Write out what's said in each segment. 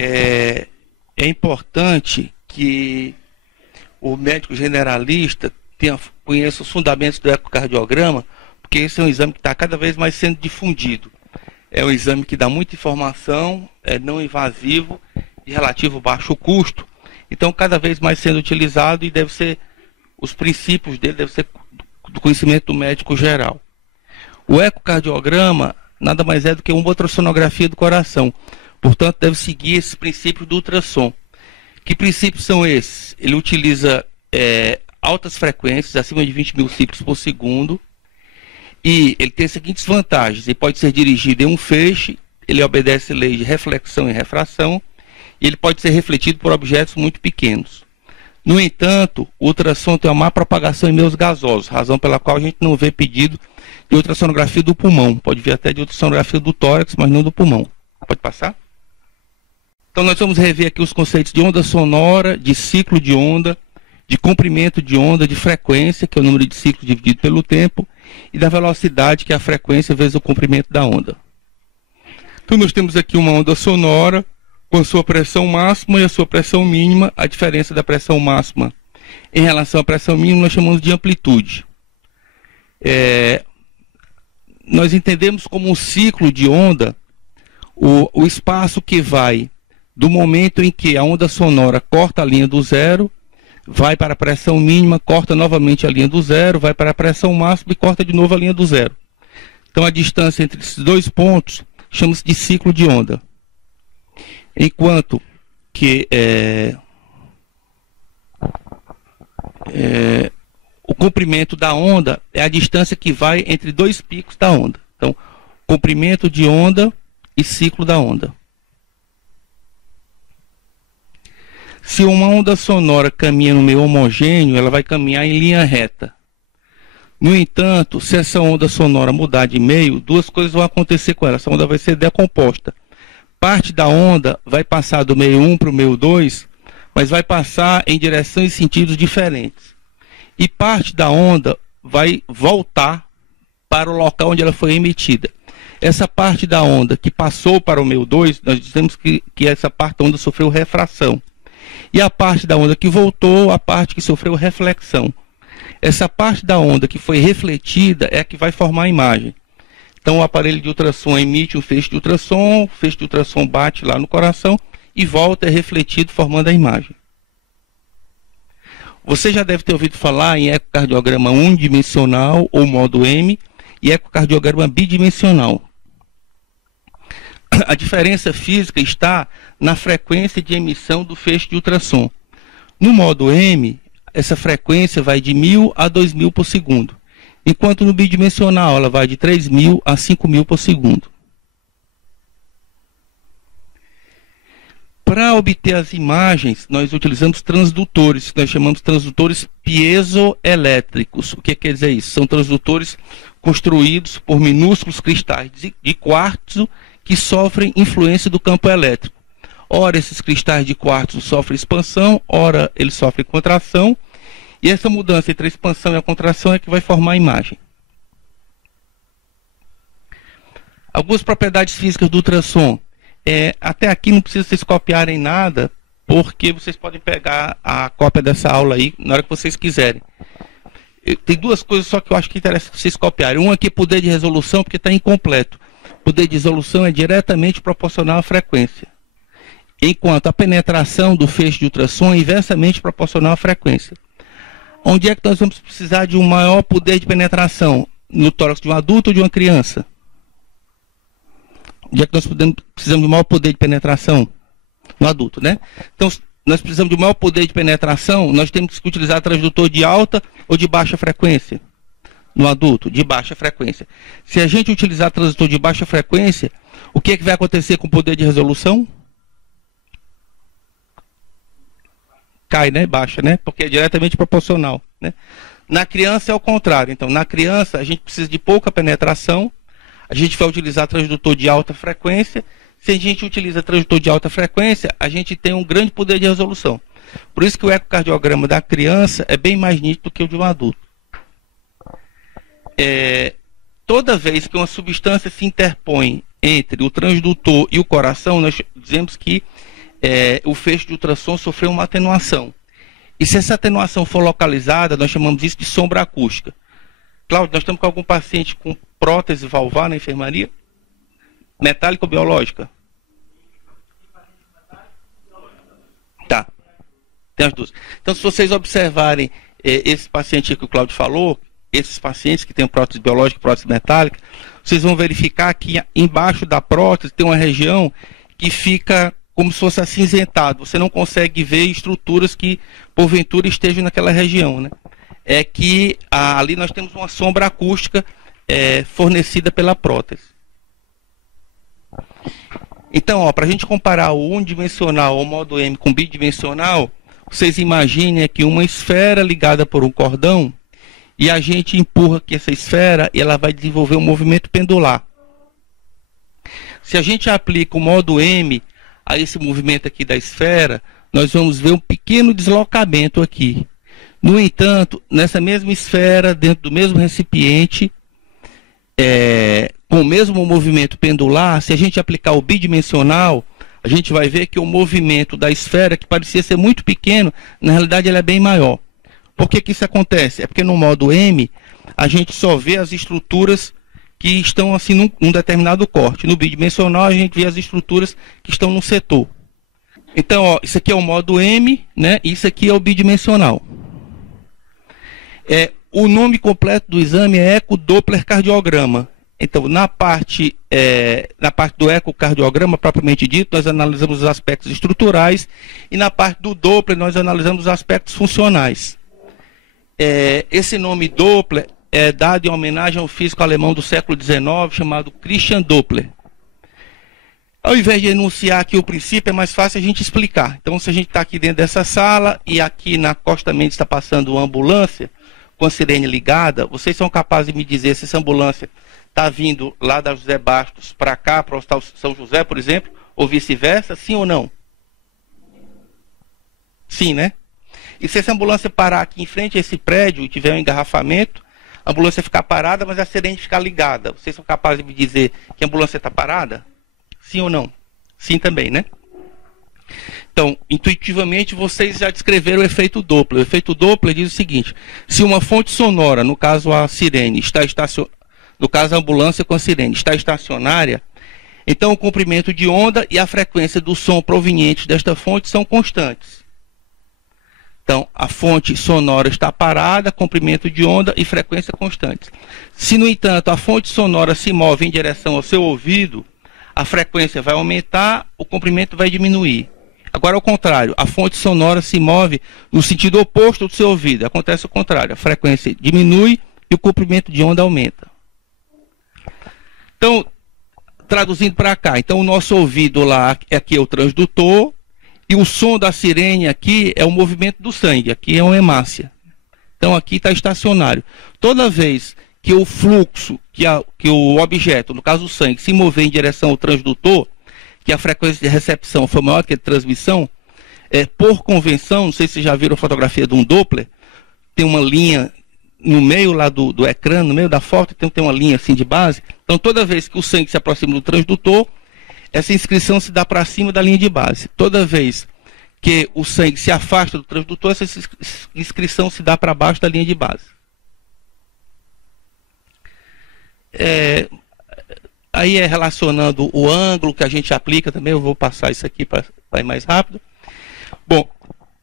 é importante que o médico generalista conheça os fundamentos do ecocardiograma, porque esse é um exame que está cada vez mais sendo difundido. É um exame que dá muita informação, é não invasivo, de relativo baixo custo, então cada vez mais sendo utilizado e os princípios dele devem ser do conhecimento do médico geral. O ecocardiograma nada mais é do que uma ultrassonografia do coração, portanto deve seguir esses princípios do ultrassom. Que princípios são esses? Ele utiliza altas frequências, acima de 20 mil ciclos por segundo, e ele tem as seguintes vantagens: ele pode ser dirigido em um feixe, ele obedece lei de reflexão e refração, e ele pode ser refletido por objetos muito pequenos. No entanto, o ultrassom tem uma má propagação em meios gasosos, razão pela qual a gente não vê pedido de ultrassonografia do pulmão. Pode vir até de ultrassonografia do tórax, mas não do pulmão. Pode passar? Então nós vamos rever aqui os conceitos de onda sonora, de ciclo de onda, de comprimento de onda, de frequência, que é o número de ciclos dividido pelo tempo, e da velocidade, que é a frequência vezes o comprimento da onda. Então nós temos aqui uma onda sonora com a sua pressão máxima e a sua pressão mínima. A diferença da pressão máxima em relação à pressão mínima nós chamamos de amplitude. Nós entendemos como um ciclo de onda o espaço que vai do momento em que a onda sonora corta a linha do zero, vai para a pressão mínima, corta novamente a linha do zero, vai para a pressão máxima e corta de novo a linha do zero. Então a distância entre esses dois pontos chama-se de ciclo de onda. Enquanto que o comprimento da onda é a distância que vai entre dois picos da onda. Então, comprimento de onda e ciclo da onda. Se uma onda sonora caminha no meio homogêneo, ela vai caminhar em linha reta. No entanto, se essa onda sonora mudar de meio, duas coisas vão acontecer com ela. Essa onda vai ser decomposta. Parte da onda vai passar do meio 1 para o meio 2, mas vai passar em direções e sentidos diferentes. E parte da onda vai voltar para o local onde ela foi emitida. Essa parte da onda que passou para o meio 2, nós dizemos que essa parte da onda sofreu refração. E a parte da onda que voltou, a parte que sofreu reflexão. Essa parte da onda que foi refletida é a que vai formar a imagem. Então o aparelho de ultrassom emite um feixe de ultrassom, o feixe de ultrassom bate lá no coração e volta, é refletido, formando a imagem. Você já deve ter ouvido falar em ecocardiograma unidimensional ou modo M e ecocardiograma bidimensional. A diferença física está na frequência de emissão do feixe de ultrassom. No modo M, essa frequência vai de 1000 a 2000 por segundo, enquanto no bidimensional ela vai de 3000 a 5000 por segundo. Para obter as imagens, nós utilizamos transdutores, que nós chamamos de transdutores piezoelétricos. O que quer dizer isso? São transdutores construídos por minúsculos cristais de quartzo que sofrem influência do campo elétrico. Ora, esses cristais de quartzo sofrem expansão, ora, eles sofrem contração, e essa mudança entre a expansão e a contração é que vai formar a imagem. Algumas propriedades físicas do ultrassom. Até aqui não precisa vocês copiarem nada, porque vocês podem pegar a cópia dessa aula aí na hora que vocês quiserem. Tem duas coisas só que eu acho que interessa vocês copiarem. Uma aqui é poder de resolução, porque está incompleto. Poder de resolução é diretamente proporcional à frequência, enquanto a penetração do feixe de ultrassom é inversamente proporcional à frequência. Onde é que nós vamos precisar de um maior poder de penetração? No tórax de um adulto ou de uma criança? Onde é que nós precisamos de maior poder de penetração? No adulto, né? Então, nós precisamos de maior poder de penetração, nós temos que utilizar transdutor de alta ou de baixa frequência? No adulto, de baixa frequência. Se a gente utilizar transdutor de baixa frequência, o que é que vai acontecer com o poder de resolução? Cai, né? Baixa, né? Porque é diretamente proporcional, né? Na criança é o contrário. Então, na criança, a gente precisa de pouca penetração, a gente vai utilizar transdutor de alta frequência. Se a gente utiliza transdutor de alta frequência, a gente tem um grande poder de resolução. Por isso que o ecocardiograma da criança é bem mais nítido do que o de um adulto. Toda vez que uma substância se interpõe entre o transdutor e o coração, nós dizemos que o feixe de ultrassom sofreu uma atenuação. E se essa atenuação for localizada, nós chamamos isso de sombra acústica. Cláudio, nós estamos com algum paciente com prótese valvar na enfermaria? Metálica ou biológica? Tá. Tem as duas. Então, se vocês observarem esse paciente que o Cláudio falou, esses pacientes que têm prótese biológica e prótese metálica, vocês vão verificar que embaixo da prótese tem uma região que fica como se fosse acinzentado. Você não consegue ver estruturas que, porventura, estejam naquela região, né? É que ali nós temos uma sombra acústica fornecida pela prótese. Então, para a gente comparar o unidimensional, o modo M, com bidimensional, vocês imaginem aqui uma esfera ligada por um cordão e a gente empurra aqui essa esfera e ela vai desenvolver um movimento pendular. Se a gente aplica o modo M a esse movimento aqui da esfera, nós vamos ver um pequeno deslocamento aqui. No entanto, nessa mesma esfera, dentro do mesmo recipiente, com o mesmo movimento pendular, se a gente aplicar o bidimensional, a gente vai ver que o movimento da esfera, que parecia ser muito pequeno, na realidade ele é bem maior. Por que que isso acontece? É porque no modo M, a gente só vê as estruturas que estão assim num determinado corte. No bidimensional, a gente vê as estruturas que estão no setor. Então, ó, isso aqui é o modo M, né? Isso aqui é o bidimensional. O nome completo do exame é ecodopplercardiograma. Então, na parte do ecocardiograma, propriamente dito, nós analisamos os aspectos estruturais e na parte do Doppler, nós analisamos os aspectos funcionais. Esse nome Doppler é dado em homenagem ao físico alemão do século XIX, chamado Christian Doppler. Ao invés de enunciar aqui o princípio, é mais fácil a gente explicar. Então, se a gente está aqui dentro dessa sala e aqui na Costa Mendes está passando uma ambulância com a sirene ligada, vocês são capazes de me dizer se essa ambulância está vindo lá da José Bastos para cá, para o Hospital São José, por exemplo, ou vice-versa, sim ou não? Sim, né? E se essa ambulância parar aqui em frente a esse prédio e tiver um engarrafamento, a ambulância ficar parada, mas a sirene ficar ligada, vocês são capazes de me dizer que a ambulância está parada? Sim ou não? Sim também, né? Então, intuitivamente, vocês já descreveram o efeito Doppler. O efeito Doppler diz o seguinte: se uma fonte sonora, no caso a sirene, no caso a ambulância com a sirene, está estacionária, então o comprimento de onda e a frequência do som provenientes desta fonte são constantes. Então, a fonte sonora está parada, comprimento de onda e frequência constantes. Se, no entanto, a fonte sonora se move em direção ao seu ouvido, a frequência vai aumentar, o comprimento vai diminuir. Agora, ao contrário, a fonte sonora se move no sentido oposto do seu ouvido. Acontece o contrário, a frequência diminui e o comprimento de onda aumenta. Então, traduzindo para cá, então o nosso ouvido lá, aqui é o transdutor, e o som da sirene aqui é o movimento do sangue, aqui é uma hemácia. Então aqui está estacionário. Toda vez que o fluxo, que o objeto, no caso o sangue, se mover em direção ao transdutor, que a frequência de recepção foi maior que a de transmissão, por convenção, não sei se vocês já viram a fotografia de um Doppler, tem uma linha no meio lá do ecrã, no meio da foto, tem uma linha assim de base. Então toda vez que o sangue se aproxima do transdutor, essa inscrição se dá para cima da linha de base. Toda vez que o sangue se afasta do transdutor, essa inscrição se dá para baixo da linha de base. Aí relacionando o ângulo que a gente aplica também, eu vou passar isso aqui para ir mais rápido. Bom,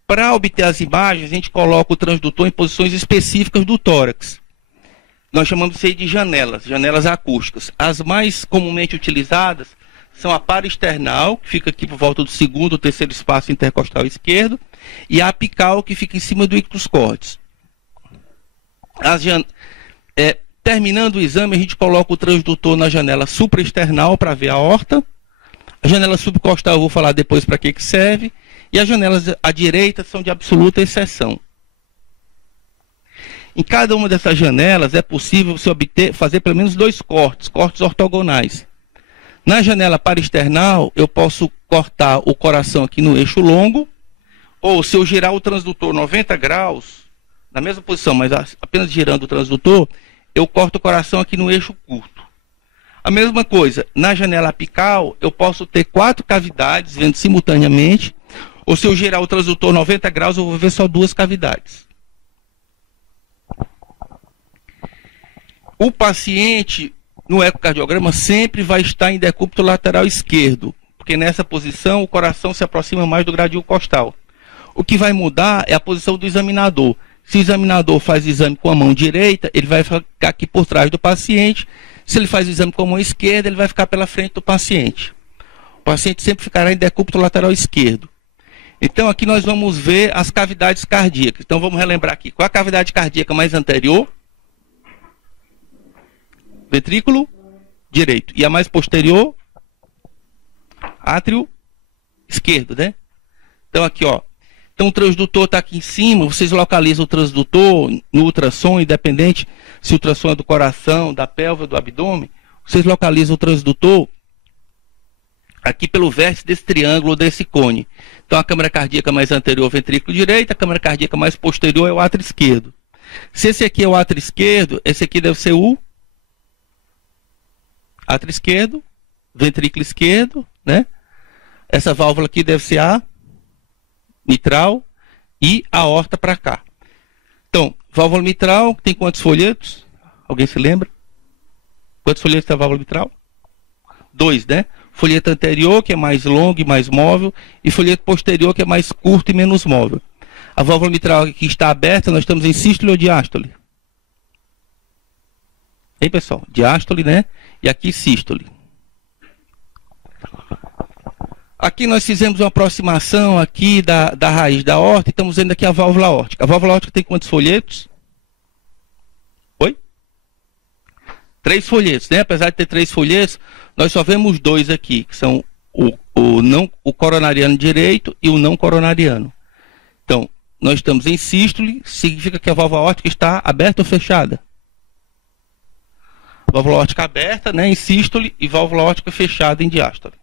para obter as imagens, a gente coloca o transdutor em posições específicas do tórax. Nós chamamos isso aí de janelas acústicas. As mais comumente utilizadas são a paraesternal, que fica aqui por volta do segundo ou terceiro espaço intercostal esquerdo, e a apical, que fica em cima do ictus cordis. Terminando o exame, a gente coloca o transdutor na janela supraesternal para ver a aorta. A janela subcostal eu vou falar depois para que serve. E as janelas à direita são de absoluta exceção. Em cada uma dessas janelas é possível você fazer pelo menos 2 cortes ortogonais. Na janela paraesternal, eu posso cortar o coração aqui no eixo longo, ou se eu girar o transdutor 90 graus, na mesma posição, mas apenas girando o transdutor, eu corto o coração aqui no eixo curto. A mesma coisa, na janela apical, eu posso ter 4 cavidades vendo simultaneamente, ou se eu girar o transdutor 90 graus, eu vou ver só 2 cavidades. O paciente, no ecocardiograma, sempre vai estar em decúbito lateral esquerdo, porque nessa posição o coração se aproxima mais do gradil costal. O que vai mudar é a posição do examinador. Se o examinador faz o exame com a mão direita, ele vai ficar aqui por trás do paciente. Se ele faz o exame com a mão esquerda, ele vai ficar pela frente do paciente. O paciente sempre ficará em decúbito lateral esquerdo. Então aqui nós vamos ver as cavidades cardíacas. Então vamos relembrar aqui. Qual é a cavidade cardíaca mais anterior? Ventrículo direito. E a mais posterior? Átrio esquerdo, né? Então aqui, ó. Então o transdutor está aqui em cima, vocês localizam o transdutor no ultrassom, independente se o ultrassom é do coração, da pelve ou do abdômen, vocês localizam o transdutor aqui pelo vértice desse triângulo, desse cone. Então a câmara cardíaca mais anterior é o ventrículo direito, a câmara cardíaca mais posterior é o átrio esquerdo. Se esse aqui é o átrio esquerdo, esse aqui deve ser o átrio esquerdo, ventrículo esquerdo, né? Essa válvula aqui deve ser a mitral e a aorta para cá. Então, válvula mitral tem quantos folhetos? Alguém se lembra? Quantos folhetos tem a válvula mitral? 2, né? Folheto anterior, que é mais longo e mais móvel, e folheto posterior, que é mais curto e menos móvel. A válvula mitral aqui está aberta, nós estamos em sístole ou diástole? Hein, pessoal? Diástole, né? E aqui sístole. Aqui nós fizemos uma aproximação aqui da raiz da aorta e estamos vendo aqui a válvula aórtica. A válvula aórtica tem quantos folhetos? Oi? 3 folhetos, né? Apesar de ter 3 folhetos, nós só vemos 2 aqui, que são o coronariano direito e o não coronariano. Então, nós estamos em sístole, significa que a válvula aórtica está aberta ou fechada? Válvula aórtica aberta, né, em sístole, e válvula aórtica fechada em diástole.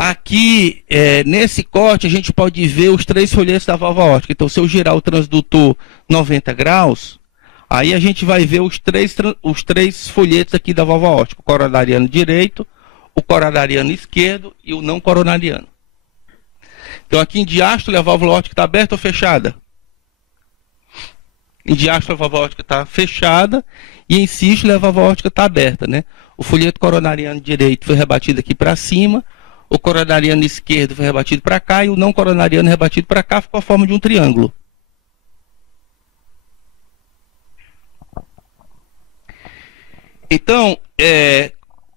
Aqui, nesse corte, a gente pode ver os 3 folhetos da válvula aórtica. Então, se eu girar o transdutor 90 graus, aí a gente vai ver os três folhetos aqui da válvula aórtica. O coronariano direito, o coronariano esquerdo e o não coronariano. Então, aqui em diástole, a válvula aórtica está aberta ou fechada? Em diástole, a válvula aórtica está fechada e em sístole, a válvula aórtica está aberta, né? O folheto coronariano direito foi rebatido aqui para cima, o coronariano esquerdo foi rebatido para cá e o não coronariano rebatido para cá, ficou a forma de um triângulo. Então,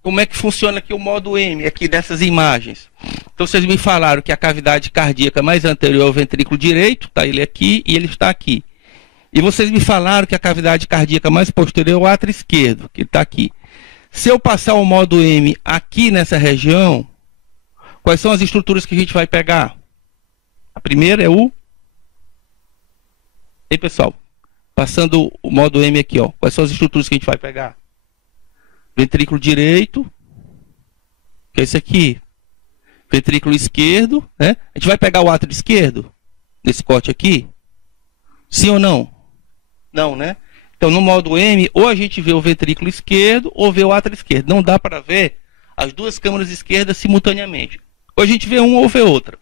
como é que funciona aqui o modo M, aqui dessas imagens? Então, vocês me falaram que a cavidade cardíaca mais anterior é o ventrículo direito, está ele aqui e ele está aqui. E vocês me falaram que a cavidade cardíaca mais posterior é o átrio esquerdo, que está aqui. Se eu passar o modo M aqui nessa região, quais são as estruturas que a gente vai pegar? A primeira é o... Ei, pessoal, passando o modo M aqui, ó, quais são as estruturas que a gente vai pegar? Ventrículo direito, que é esse aqui. Ventrículo esquerdo, né? A gente vai pegar o átrio esquerdo, nesse corte aqui? Sim ou não? Não, né? Então, no modo M, ou a gente vê o ventrículo esquerdo, ou vê o átrio esquerdo. Não dá para ver as duas câmaras esquerdas simultaneamente. Ou a gente vê uma ou vê outra.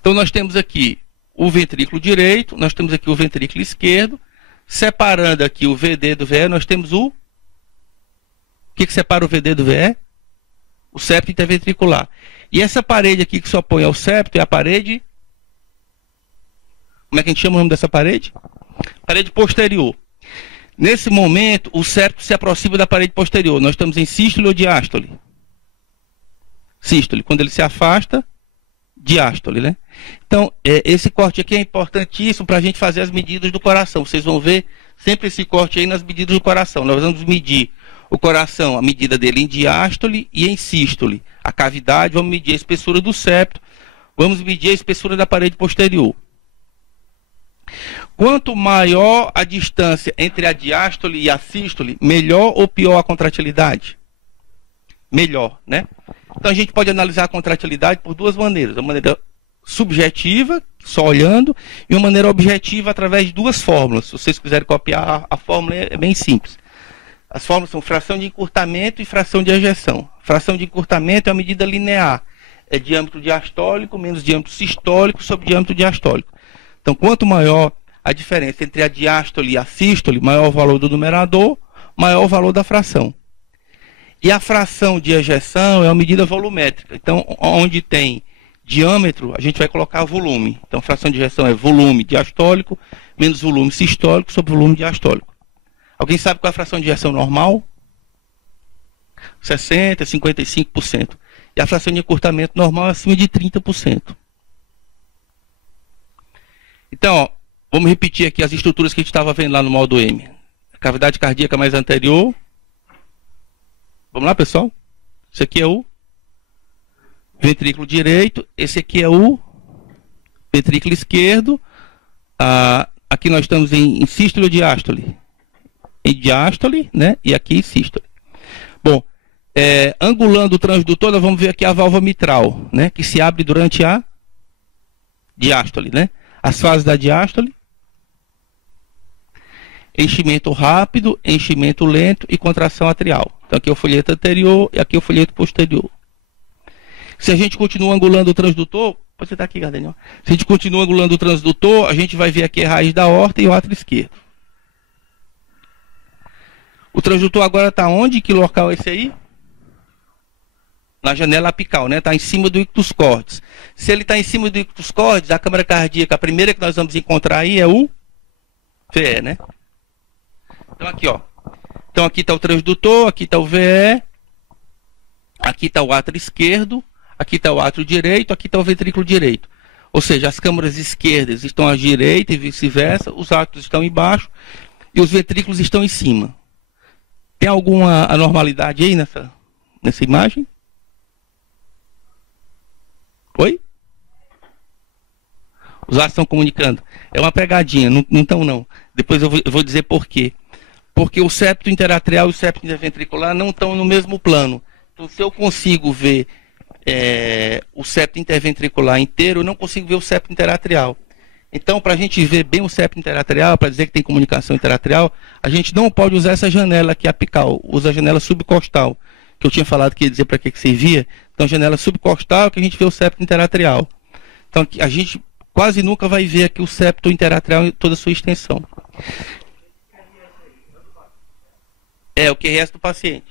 Então, nós temos aqui o ventrículo direito, nós temos aqui o ventrículo esquerdo. Separando aqui o VD do VE, nós temos o... O que separa o VD do VE? O septo interventricular. E essa parede aqui que se opõe ao septo é a parede... Como é que a gente chama o nome dessa parede? Parede posterior. Nesse momento, o septo se aproxima da parede posterior. Nós estamos em sístole ou diástole? Sístole. Quando ele se afasta, diástole, né? Então, esse corte aqui é importantíssimo para a gente fazer as medidas do coração. Vocês vão ver sempre esse corte aí nas medidas do coração. Nós vamos medir o coração, a medida dele em diástole e em sístole. A cavidade, vamos medir a espessura do septo, vamos medir a espessura da parede posterior. Quanto maior a distância entre a diástole e a sístole, melhor ou pior a contratilidade? Melhor, né? Então a gente pode analisar a contratilidade por duas maneiras. A maneira subjetiva, só olhando, e uma maneira objetiva através de duas fórmulas. Se vocês quiserem copiar a fórmula, é bem simples. As fórmulas são fração de encurtamento e fração de ejeção. Fração de encurtamento é uma medida linear. É diâmetro diastólico menos diâmetro sistólico sobre diâmetro diastólico. Então, quanto maior a diferença entre a diástole e a sístole, maior o valor do numerador, maior o valor da fração. E a fração de ejeção é uma medida volumétrica. Então, onde tem diâmetro, a gente vai colocar volume. Então, a fração de ejeção é volume diastólico menos volume sistólico sobre volume diastólico. Alguém sabe qual é a fração de ejeção normal? 60%, 55%. E a fração de encurtamento normal é acima de 30%. Então, ó, vamos repetir aqui as estruturas que a gente estava vendo lá no módulo M. A cavidade cardíaca mais anterior. Vamos lá, pessoal? Esse aqui é o ventrículo direito. Esse aqui é o ventrículo esquerdo. Aqui nós estamos em sístole ou diástole? Em diástole, né? E aqui em sístole. Bom, angulando o transdutor, nós vamos ver aqui a válvula mitral, né? Que se abre durante a diástole, né? As fases da diástole: enchimento rápido, enchimento lento e contração atrial. Então aqui é o folheto anterior e aqui é o folheto posterior. Se a gente continua angulando o transdutor, pode sentar aqui, Gardenial. Se a gente continua angulando o transdutor, a gente vai ver aqui a raiz da aorta e o átrio esquerdo. O transdutor agora está onde? Que local é esse aí? Na janela apical, né? Está em cima do ictus cordis. Se ele está em cima do ictus cordis, a câmara cardíaca, a primeira que nós vamos encontrar aí é o VE, né? Então aqui, ó. Então aqui está o transdutor, aqui está o VE, aqui está o átrio esquerdo, aqui está o átrio direito, aqui está o ventrículo direito. Ou seja, as câmaras esquerdas estão à direita e vice-versa, os átrios estão embaixo e os ventrículos estão em cima. Tem alguma anormalidade aí nessa imagem? Oi? Os átrios estão comunicando. É uma pegadinha, não estão não. Depois eu vou dizer por quê. Porque o septo interatrial e o septo interventricular não estão no mesmo plano. Então, se eu consigo ver o septo interventricular inteiro, eu não consigo ver o septo interatrial. Então, para a gente ver bem o septo interatrial, para dizer que tem comunicação interatrial, a gente não pode usar essa janela aqui apical, usa a janela subcostal, que eu tinha falado que ia dizer para que servia. Então, janela subcostal, que a gente vê o septo interatrial. Então, a gente quase nunca vai ver aqui o septo interatrial em toda a sua extensão. É o QRS do paciente.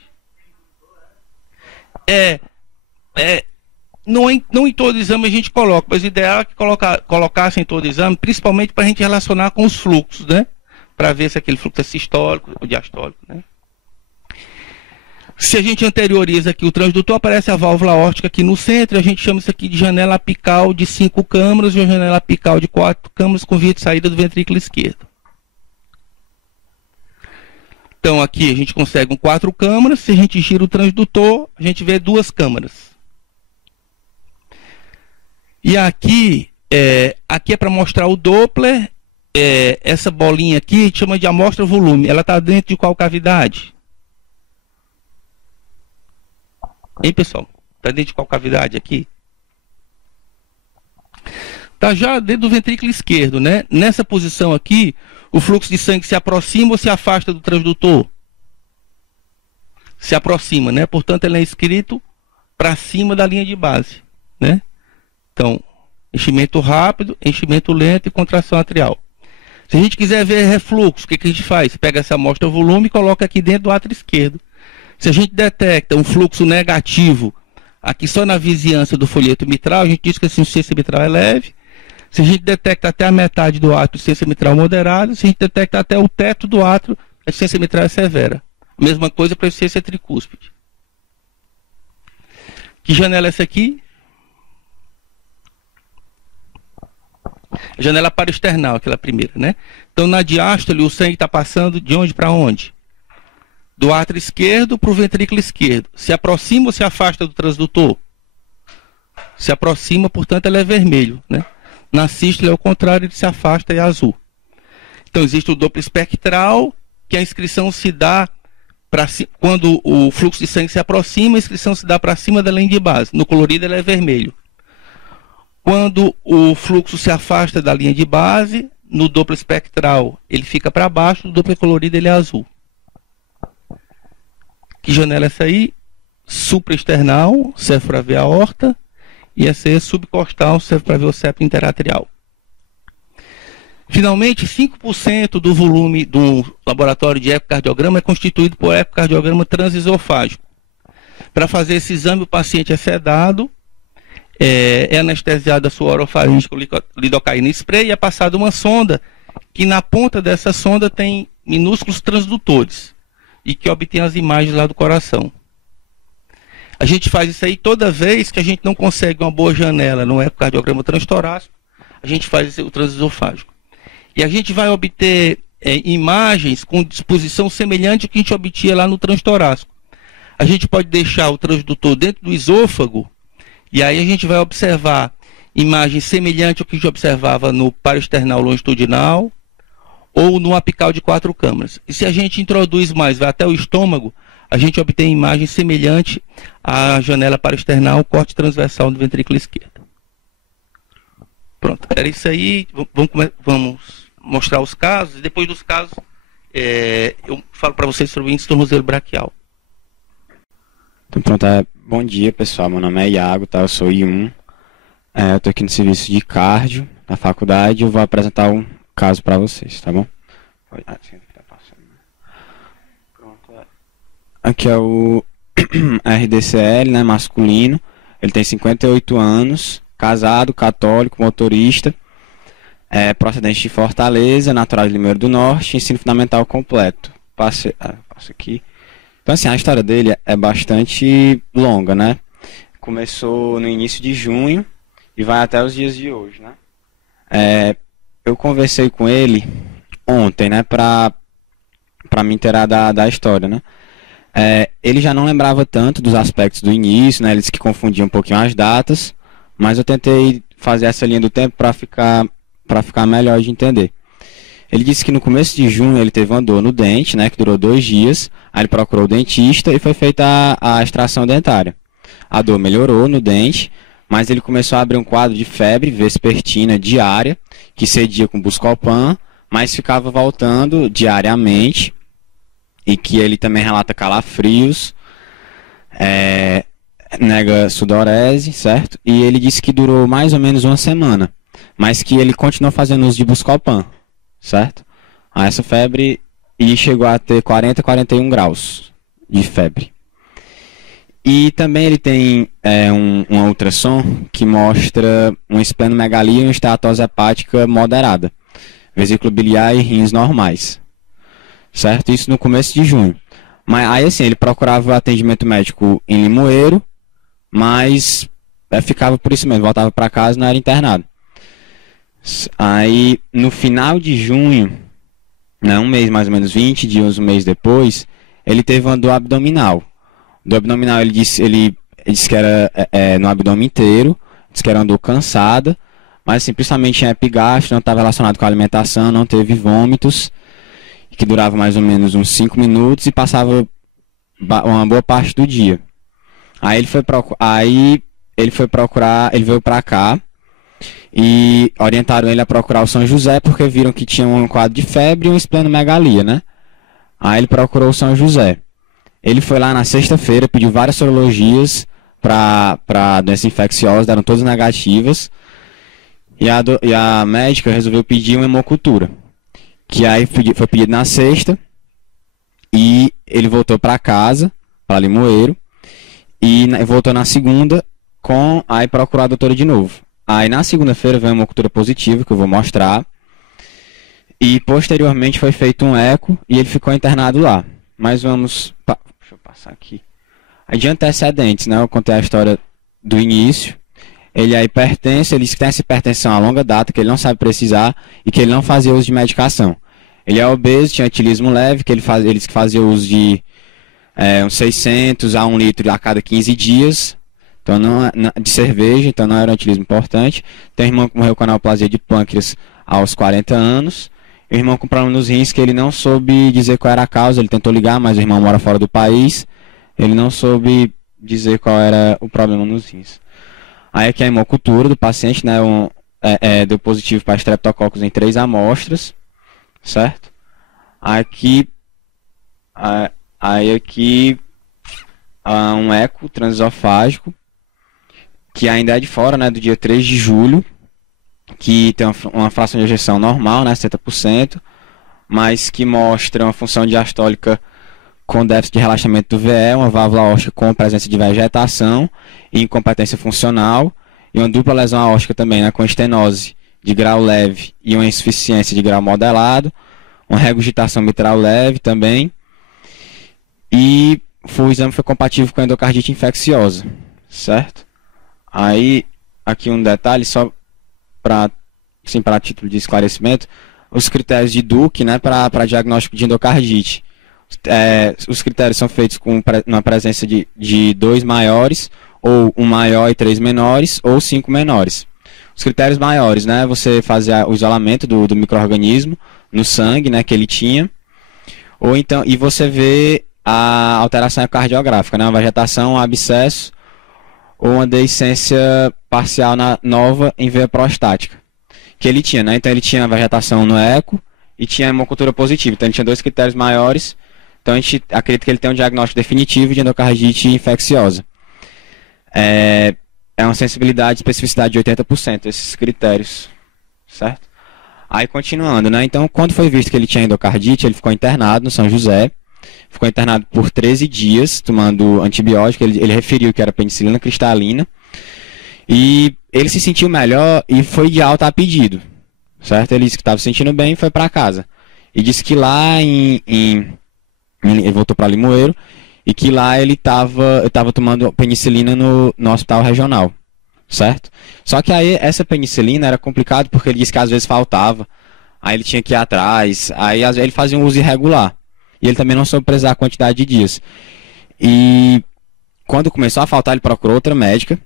Não em todo exame a gente coloca, mas o ideal é que colocasse em todo exame, principalmente para a gente relacionar com os fluxos, né? Para ver se aquele fluxo é sistólico ou diastólico, né? Se a gente anterioriza aqui o transdutor, aparece a válvula aórtica aqui no centro, a gente chama isso aqui de janela apical de 5 câmaras e uma janela apical de 4 câmaras com via de saída do ventrículo esquerdo. Então aqui a gente consegue 4 câmaras, se a gente gira o transdutor, a gente vê 2 câmaras. E aqui é para mostrar o Doppler, essa bolinha aqui a gente chama de amostra volume. Ela está dentro de qual cavidade? Hein, pessoal? Está dentro de qual cavidade aqui? Está já dentro do ventrículo esquerdo, né? Nessa posição aqui, o fluxo de sangue se aproxima ou se afasta do transdutor? Se aproxima, né? Portanto, ele é escrito para cima da linha de base, né? Então, enchimento rápido, enchimento lento e contração atrial. Se a gente quiser ver refluxo, o que a gente faz? Pega essa amostra volume e coloca aqui dentro do átrio esquerdo. Se a gente detecta um fluxo negativo aqui só na vizinhança do folheto mitral, a gente diz que a insuficiência mitral é leve. Se a gente detecta até a metade do átrio, insuficiência mitral moderada. Se a gente detecta até o teto do átrio, a insuficiência mitral é severa. Mesma coisa para a insuficiência tricúspide. Que janela é essa aqui? A janela paraesternal, aquela primeira, né? Então, na diástole, o sangue está passando de onde para onde? Do átrio esquerdo para o ventrículo esquerdo. Se aproxima ou se afasta do transdutor? Se aproxima, portanto, ele é vermelho, né? Na sístole, ao contrário, ele se afasta e é azul. Então, existe o Doppler espectral, que a inscrição se dá quando o fluxo de sangue se aproxima, a inscrição se dá para cima da linha de base. No colorido, ele é vermelho. Quando o fluxo se afasta da linha de base, no Doppler espectral ele fica para baixo, no Doppler colorido ele é azul. Que janela é essa aí? Supraesternal, serve para ver a aorta, e essa aí é subcostal, serve para ver o septo interatrial. Finalmente, 5% do volume do laboratório de ecocardiograma é constituído por ecocardiograma transesofágico. Para fazer esse exame, o paciente é sedado, é anestesiado a sua orofaringe com lidocaína spray e é passada uma sonda, que na ponta dessa sonda tem minúsculos transdutores, e que obtém as imagens lá do coração. A gente faz isso aí toda vez que a gente não consegue uma boa janela no ecocardiograma transtorácico, a gente faz o transesofágico. E a gente vai obter imagens com disposição semelhante ao que a gente obtinha lá no transtorácico. A gente pode deixar o transdutor dentro do esôfago, e aí a gente vai observar imagens semelhantes ao que a gente observava no paraesternal longitudinal ou no apical de 4 câmaras. E se a gente introduz mais, vai até o estômago, a gente obtém imagem semelhante à janela paraesternal, corte transversal do ventrículo esquerdo. Pronto, era isso aí. Vamos mostrar os casos, e depois dos casos eu falo para vocês sobre o índice tornozelo braquial. Então pronto, bom dia pessoal, meu nome é Iago, tá? Eu sou I1, eu estou aqui no serviço de cardio da faculdade e eu vou apresentar um caso para vocês, tá bom? Aqui é o RDCL, né, masculino, ele tem 58 anos, casado, católico, motorista, procedente de Fortaleza, natural de Limeiro do Norte, ensino fundamental completo. Passo aqui. Então assim, a história dele é bastante longa, né? Começou no início de junho e vai até os dias de hoje, né? Eu conversei com ele ontem, né, pra me inteirar da história, né? Ele já não lembrava tanto dos aspectos do início, né? Ele disse que confundia um pouquinho as datas, mas eu tentei fazer essa linha do tempo para ficar melhor de entender. Ele disse que no começo de junho ele teve uma dor no dente, né, que durou 2 dias. Aí ele procurou o dentista e foi feita a extração dentária. A dor melhorou no dente, mas ele começou a abrir um quadro de febre vespertina diária, que cedia com Buscopan, mas ficava voltando diariamente, e que ele também relata calafrios, nega sudorese, certo? E ele disse que durou mais ou menos uma semana, mas que ele continuou fazendo uso de Buscopan, certo? Essa febre, e chegou a ter 40, 41 graus de febre. E também ele tem um ultrassom que mostra uma esplenomegalia e uma esteatose hepática moderada, vesícula biliar e rins normais, certo? Isso no começo de junho. Mas aí assim, ele procurava atendimento médico em Limoeiro, mas ficava por isso mesmo, voltava para casa e não era internado. Aí no final de junho, né, um mês mais ou menos, 20 dias, um mês depois, ele teve uma dor abdominal. Do abdominal ele disse que era no abdômen inteiro, disse que era uma dor cansada, mas assim, principalmente em epigastro, não estava relacionado com a alimentação, não teve vômitos, que durava mais ou menos uns 5 minutos e passava uma boa parte do dia. Aí ele foi procurar, ele veio para cá e orientaram ele a procurar o São José porque viram que tinha um quadro de febre e uma esplenomegalia, né? Aí ele procurou o São José. Ele foi lá na sexta-feira, pediu várias sorologias para doença infecciosa, deram todas negativas. E a médica resolveu pedir uma hemocultura, que aí foi pedido na sexta, e ele voltou para casa, para Limoeiro, e voltou na segunda, aí procurar a doutora de novo. Aí na segunda-feira veio uma hemocultura positiva, que eu vou mostrar, e posteriormente foi feito um eco, e ele ficou internado lá. Mas vamos... Deixa eu passar aqui. Aí de antecedentes, né, eu contei a história do início. Ele é hipertenso, ele tem essa hipertensão a longa data, que ele não sabe precisar e que ele não fazia uso de medicação. Ele é obeso, tinha etilismo leve, que ele disse que fazia uso de uns 600 a 1 litro a cada 15 dias, então de cerveja, então não era um etilismo importante. Tem um irmão que morreu com neoplasia de pâncreas aos 40 anos. O irmão com problema nos rins, que ele não soube dizer qual era a causa, ele tentou ligar, mas o irmão mora fora do país, ele não soube dizer qual era o problema nos rins. Aí aqui a hemocultura do paciente, né, deu positivo para Streptococcus em 3 amostras, certo? Aqui, aí aqui um eco transesofágico, que ainda é de fora, né, do dia 3 de julho, que tem uma fração de ejeção normal, né, 70%, mas que mostra uma função diastólica com déficit de relaxamento do VE, uma válvula aórtica com presença de vegetação e incompetência funcional, e uma dupla lesão aórtica também, né, com estenose de grau leve e uma insuficiência de grau modelado, uma regurgitação mitral leve também, e o exame foi compatível com a endocardite infecciosa, certo? Aí, aqui um detalhe, só para título de esclarecimento, os critérios de Duke, né, para diagnóstico de endocardite. Os critérios são feitos na presença de 2 maiores, ou 1 maior e 3 menores, ou 5 menores. Os critérios maiores, né, você fazia o isolamento do micro-organismo no sangue, né, que ele tinha, ou então, e você vê a alteração cardiográfica, né, uma vegetação, um abscesso, ou uma deiscência parcial nova em veia prostática, que ele tinha, né, então ele tinha vegetação no eco e tinha hemocultura positiva, então ele tinha 2 critérios maiores, então a gente acredita que ele tem um diagnóstico definitivo de endocardite infecciosa. É uma sensibilidade e especificidade de 80%, esses critérios, certo? Aí continuando, né? Então, quando foi visto que ele tinha endocardite, ele ficou internado no São José, ficou internado por 13 dias, tomando antibiótico, ele referiu que era penicilina cristalina, e ele se sentiu melhor e foi de alta a pedido, certo? Ele disse que estava se sentindo bem e foi para casa. E disse que lá ele voltou para Limoeiro, e que lá ele estava tomando penicilina no hospital regional, certo? Só que aí essa penicilina era complicado porque ele disse que às vezes faltava, aí ele tinha que ir atrás, aí às vezes ele fazia um uso irregular, e ele também não soube precisar a quantidade de dias. E quando começou a faltar, ele procurou outra médica,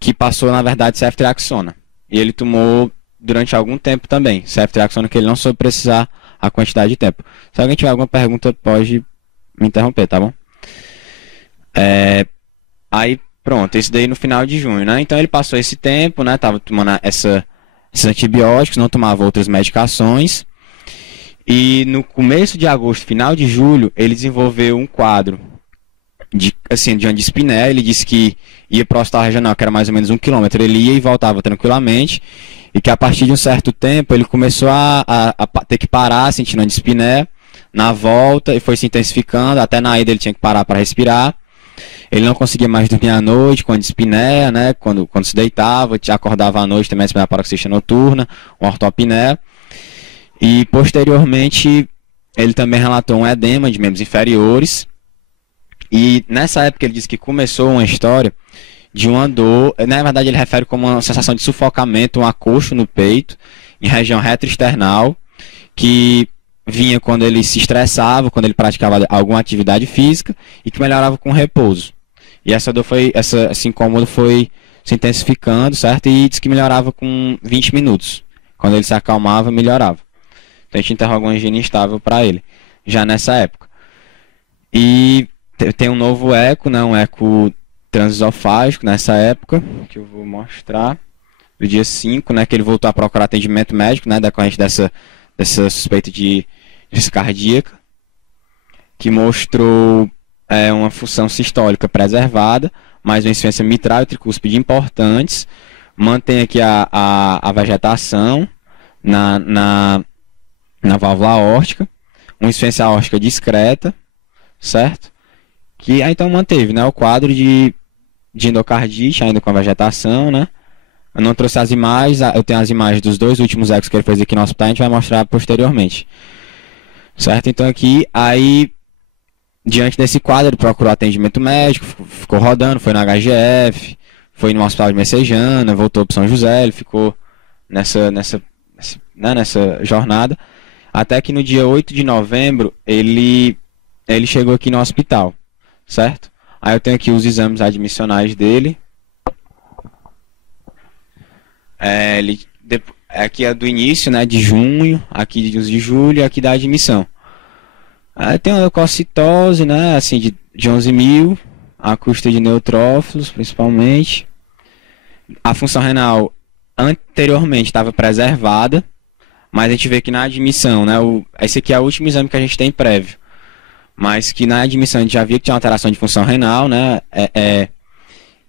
que passou na verdade ceftriaxona, e ele tomou durante algum tempo também, ceftriaxona, que ele não soube precisar a quantidade de tempo. Se alguém tiver alguma pergunta, pode me interromper, tá bom? Aí pronto, esse daí no final de junho, né? Então ele passou esse tempo, né? Tava tomando esses antibióticos, não tomava outras medicações. E no começo de agosto, final de julho, ele desenvolveu um quadro de uma dispneia. Ele disse que ia para o hospital regional, que era mais ou menos 1 quilômetro. Ele ia e voltava tranquilamente. E que a partir de um certo tempo ele começou a ter que parar, sentindo a dispneia. Na volta, e foi se intensificando. Até na ida ele tinha que parar para respirar. Ele não conseguia mais dormir à noite com a dispneia, né? Quando se deitava, acordava à noite também, a paroxística noturna, uma ortopneia. E posteriormente ele também relatou um edema de membros inferiores. E nessa época ele disse que começou uma história de uma dor, na verdade ele refere como uma sensação de sufocamento, um acocho no peito, em região retroesternal, que vinha quando ele se estressava, quando ele praticava alguma atividade física, e que melhorava com repouso. E esse incômodo foi se intensificando, certo? E disse que melhorava com 20 minutos. Quando ele se acalmava, melhorava. Então a gente interrogou uma higiene estável para ele, já nessa época. E tem um novo eco, né? Um eco transesofágico nessa época, que eu vou mostrar, do dia 5, né? Que ele voltou a procurar atendimento médico, né? Decorrente dessa suspeita de doença cardíaca, que mostrou uma função sistólica preservada, mais uma insuficiência mitral e tricúspide importantes, mantém aqui a vegetação na válvula aórtica, uma insuficiência aórtica discreta, certo? Que aí então manteve, né, o quadro de endocardite, ainda com a vegetação, né? Eu não trouxe as imagens, eu tenho as imagens dos 2 últimos ecos que ele fez aqui no hospital, a gente vai mostrar posteriormente. Certo? Então aqui, aí, diante desse quadro, ele procurou atendimento médico, ficou rodando, foi no HGF, foi no hospital de Messejana, voltou para São José, ele ficou nessa jornada, até que no dia 8 de novembro, ele chegou aqui no hospital, certo? Aí eu tenho aqui os exames admissionais dele. Aqui é do início, né, de junho, aqui de julho e aqui da admissão. Aí tem uma leucocitose, né, assim, de 11 mil, a custa de neutrófilos, principalmente. A função renal anteriormente estava preservada, mas a gente vê que na admissão, né, esse aqui é o último exame que a gente tem prévio, mas que na admissão a gente já via que tinha alteração de função renal, né,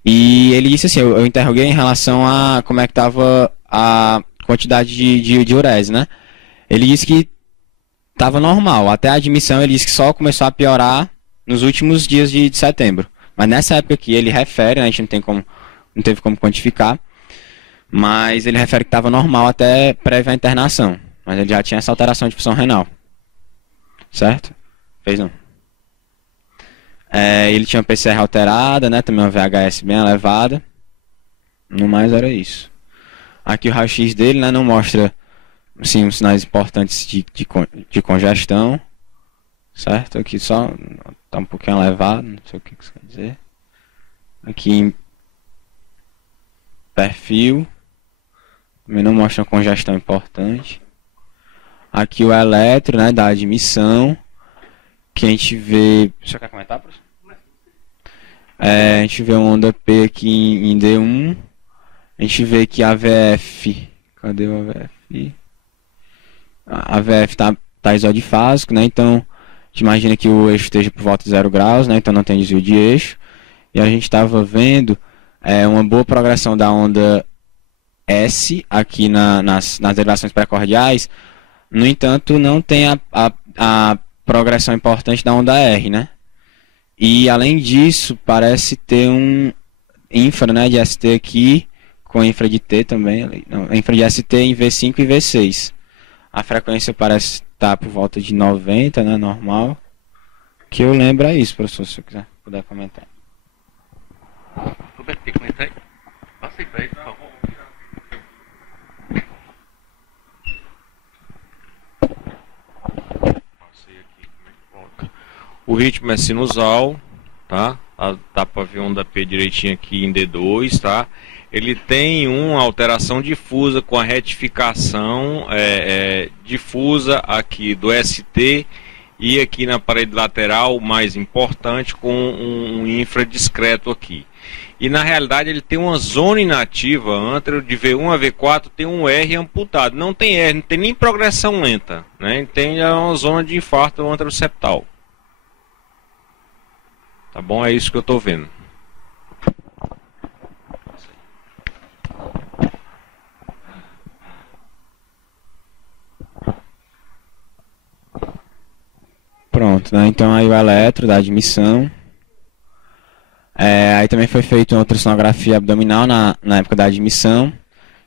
e ele disse assim, eu interroguei em relação a como é que estava a quantidade de urese, né, ele disse que estava normal, até a admissão ele disse que só começou a piorar nos últimos dias de setembro, mas nessa época que ele refere, né, a gente não teve como quantificar, mas ele refere que estava normal até prévia à internação. Mas ele já tinha essa alteração de função renal. Certo? Fez não. Ele tinha uma PCR alterada, né? Também uma VHS bem elevada. No mais era isso. Aqui o raio-x dele, né? Não mostra assim, uns sinais importantes de congestão. Certo? Aqui só está um pouquinho elevado. Não sei o que isso quer dizer. Aqui em perfil. Também não mostra uma congestão importante. Aqui o eletro, né, da admissão. Que a gente vê... O senhor quer comentar, professor? A gente vê uma onda P aqui em D1. A gente vê que a AVF... Cadê o AVF? A AVF tá isodifásico, né? Então, a gente imagina que o eixo esteja por volta de 0 graus, né? Então não tem desvio de eixo. E a gente estava vendo uma boa progressão da onda S aqui nas derivações precordiais. No entanto, não tem a progressão importante da onda R, né? E além disso, parece ter um infra, né, de ST aqui, com infra de T também. Não, infra de ST em V5 e V6. A frequência parece estar por volta de 90, né, normal. Que eu lembro é isso, professor, se eu quiser puder comentar. Roberto, quer comentar aí? Passa aí pra ele, por favor. O ritmo é sinusal, tá? Dá para ver onda P direitinho aqui em D2, tá? Ele tem uma alteração difusa com a retificação difusa aqui do ST e aqui na parede lateral, mais importante, com um infra discreto aqui. E na realidade ele tem uma zona inativa, antero de V1 a V4 tem um R amputado. Não tem R, não tem nem progressão lenta, né? Tem uma zona de infarto anteroseptal. Tá bom? É isso que eu estou vendo. Pronto, né? Então aí o eletro da admissão. Aí também foi feita uma ultrassonografia abdominal na época da admissão,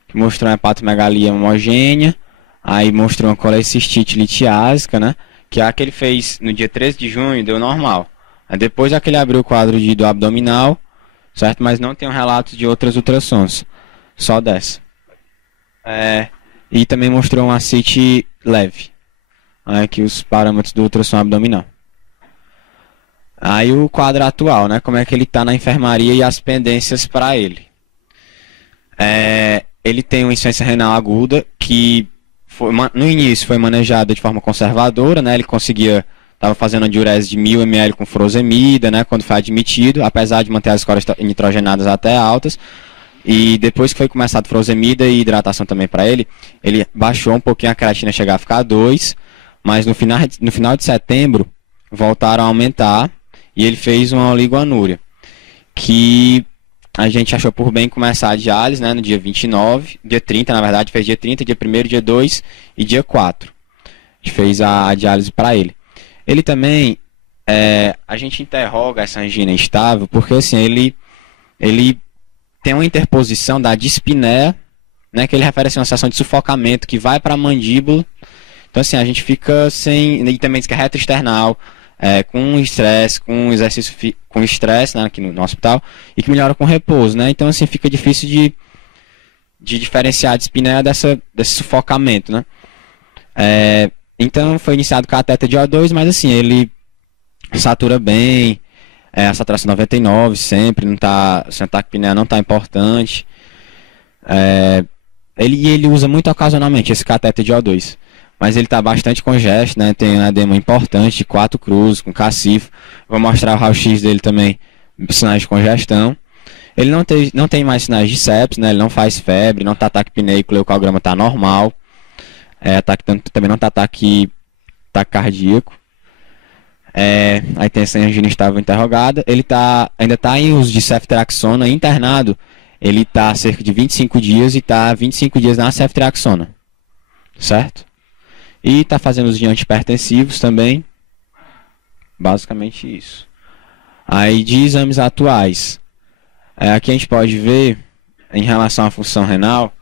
que mostrou uma hepatomegalia homogênea, aí mostrou uma colecistite litiásica, né? Que é a que ele fez no dia 13 de junho, deu normal. Aí depois é que ele abriu o quadro do abdominal, certo? Mas não tem um relato de outras ultrassons, só dessa. E também mostrou uma ascite leve, aqui os parâmetros do ultrassom abdominal. Aí o quadro atual, né? Como é que ele está na enfermaria e as pendências para ele. Ele tem uma insuficiência renal aguda que no início foi manejada de forma conservadora, né? Ele estava fazendo uma diurese de 1000 ml com furosemida, né? Quando foi admitido, apesar de manter as escórias nitrogenadas até altas. E depois que foi começado furosemida e hidratação também para ele baixou um pouquinho a creatina, chegar a ficar 2, mas no final de setembro voltaram a aumentar. E ele fez uma oligoanúria, que a gente achou por bem começar a diálise, né, no dia 29, dia 30, na verdade, fez dia 30, dia 1º, dia 2 e dia 4. A gente fez a diálise para ele. Ele também, a gente interroga essa angina instável, porque assim, ele tem uma interposição da dispneia, né, que ele refere a uma sensação de sufocamento que vai para a mandíbula. Então assim, a gente fica sem... E também diz que é retroexternal, com estresse, com exercício, com estresse, né, aqui no hospital, e que melhora com repouso, né? Então assim, fica difícil de diferenciar a dispneia desse sufocamento, né? Então foi iniciado o cateter de O2, mas assim, ele satura bem, a saturação 99 sempre, não tá, a taquipneia não está importante. Ele usa muito ocasionalmente esse cateter de O2. Mas ele está bastante congesto, né? Tem um edema importante de 4 cruzes, com cacifo. Vou mostrar o raio-x dele também, sinais de congestão. Ele não tem mais sinais de sepsis, né? Ele não faz febre, não está taquipneico, o leucograma está normal. Também não está taquicardíaco. A intenção angina estava interrogada. Ele ainda está em uso de ceftriaxona internado. Ele está há cerca de 25 dias e está 25 dias na ceftriaxona. Certo? E está fazendo uso de antihipertensivos também. Basicamente isso. Aí de exames atuais. Aqui a gente pode ver, em relação à função renal,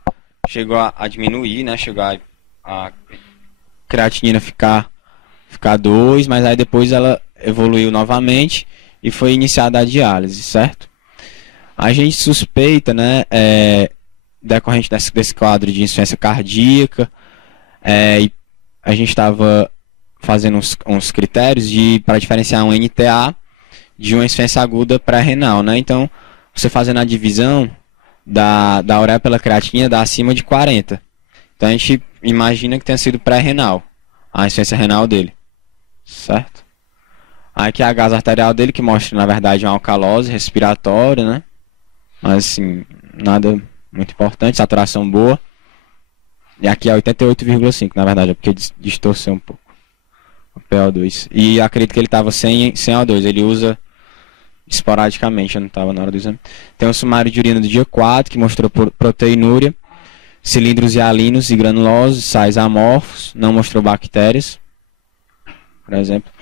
chegou a diminuir, né? Chegou a creatinina ficar 2, mas aí depois ela evoluiu novamente e foi iniciada a diálise, certo? A gente suspeita, né, decorrente desse quadro de insuficiência cardíaca, e a gente estava fazendo uns critérios para diferenciar um NTA de uma insuficiência aguda pré-renal, né? Então, você fazendo a divisão da ureia pela creatinina dá acima de 40. Então a gente imagina que tenha sido pré-renal, a insuficiência renal dele, certo? Aqui a gás arterial dele, que mostra na verdade uma alcalose respiratória, né? Mas assim, nada muito importante, saturação boa. E aqui é 88,5, na verdade, é porque distorceu um pouco o PO2. E acredito que ele estava sem O2, ele usa esporadicamente, eu não estava na hora do exame. Tem um sumário de urina do dia 4, que mostrou proteinúria, cilindros hialinos e granulosos, sais amorfos, não mostrou bactérias, por exemplo.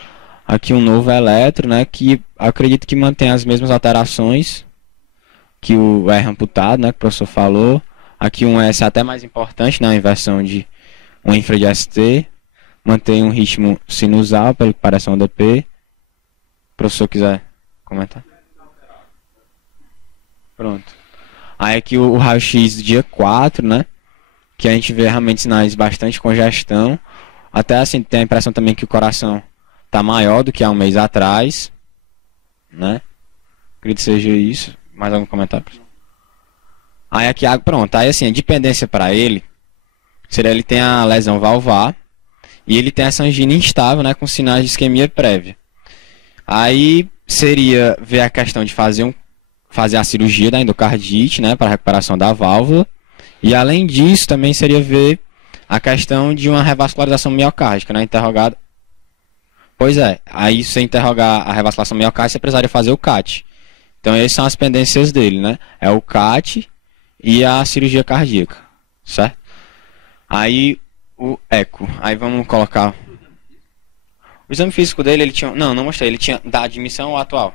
Aqui um novo eletro, né, que acredito que mantém as mesmas alterações que o R amputado, né, que o professor falou. Aqui um S até mais importante, né, uma inversão de um infra de ST, mantém um ritmo sinusal, pelo que parece um DP. O professor quiser comentar? Pronto. Aí aqui o raio-x do dia 4, né? Que a gente vê realmente sinais bastante de congestão. Até assim, tem a impressão também que o coração está maior do que há um mês atrás, né? Acredito que seja isso. Mais algum comentário? Aí aqui, pronto. Aí assim, a dependência para ele seria ele tem a lesão valvar e ele tem essa angina instável, né? Com sinais de isquemia prévia. Aí seria ver a questão de fazer a cirurgia da endocardite, né, para recuperação da válvula. E além disso, também seria ver a questão de uma revascularização miocárdica, né, interrogada. Pois é, aí se você interrogar a revascularização miocárdica, você precisaria fazer o CAT. Então essas são as pendências dele, né? É o CAT e a cirurgia cardíaca, certo? Aí o eco. Aí vamos colocar. O exame físico dele, ele tinha... Não mostrei. Ele tinha da admissão ou atual?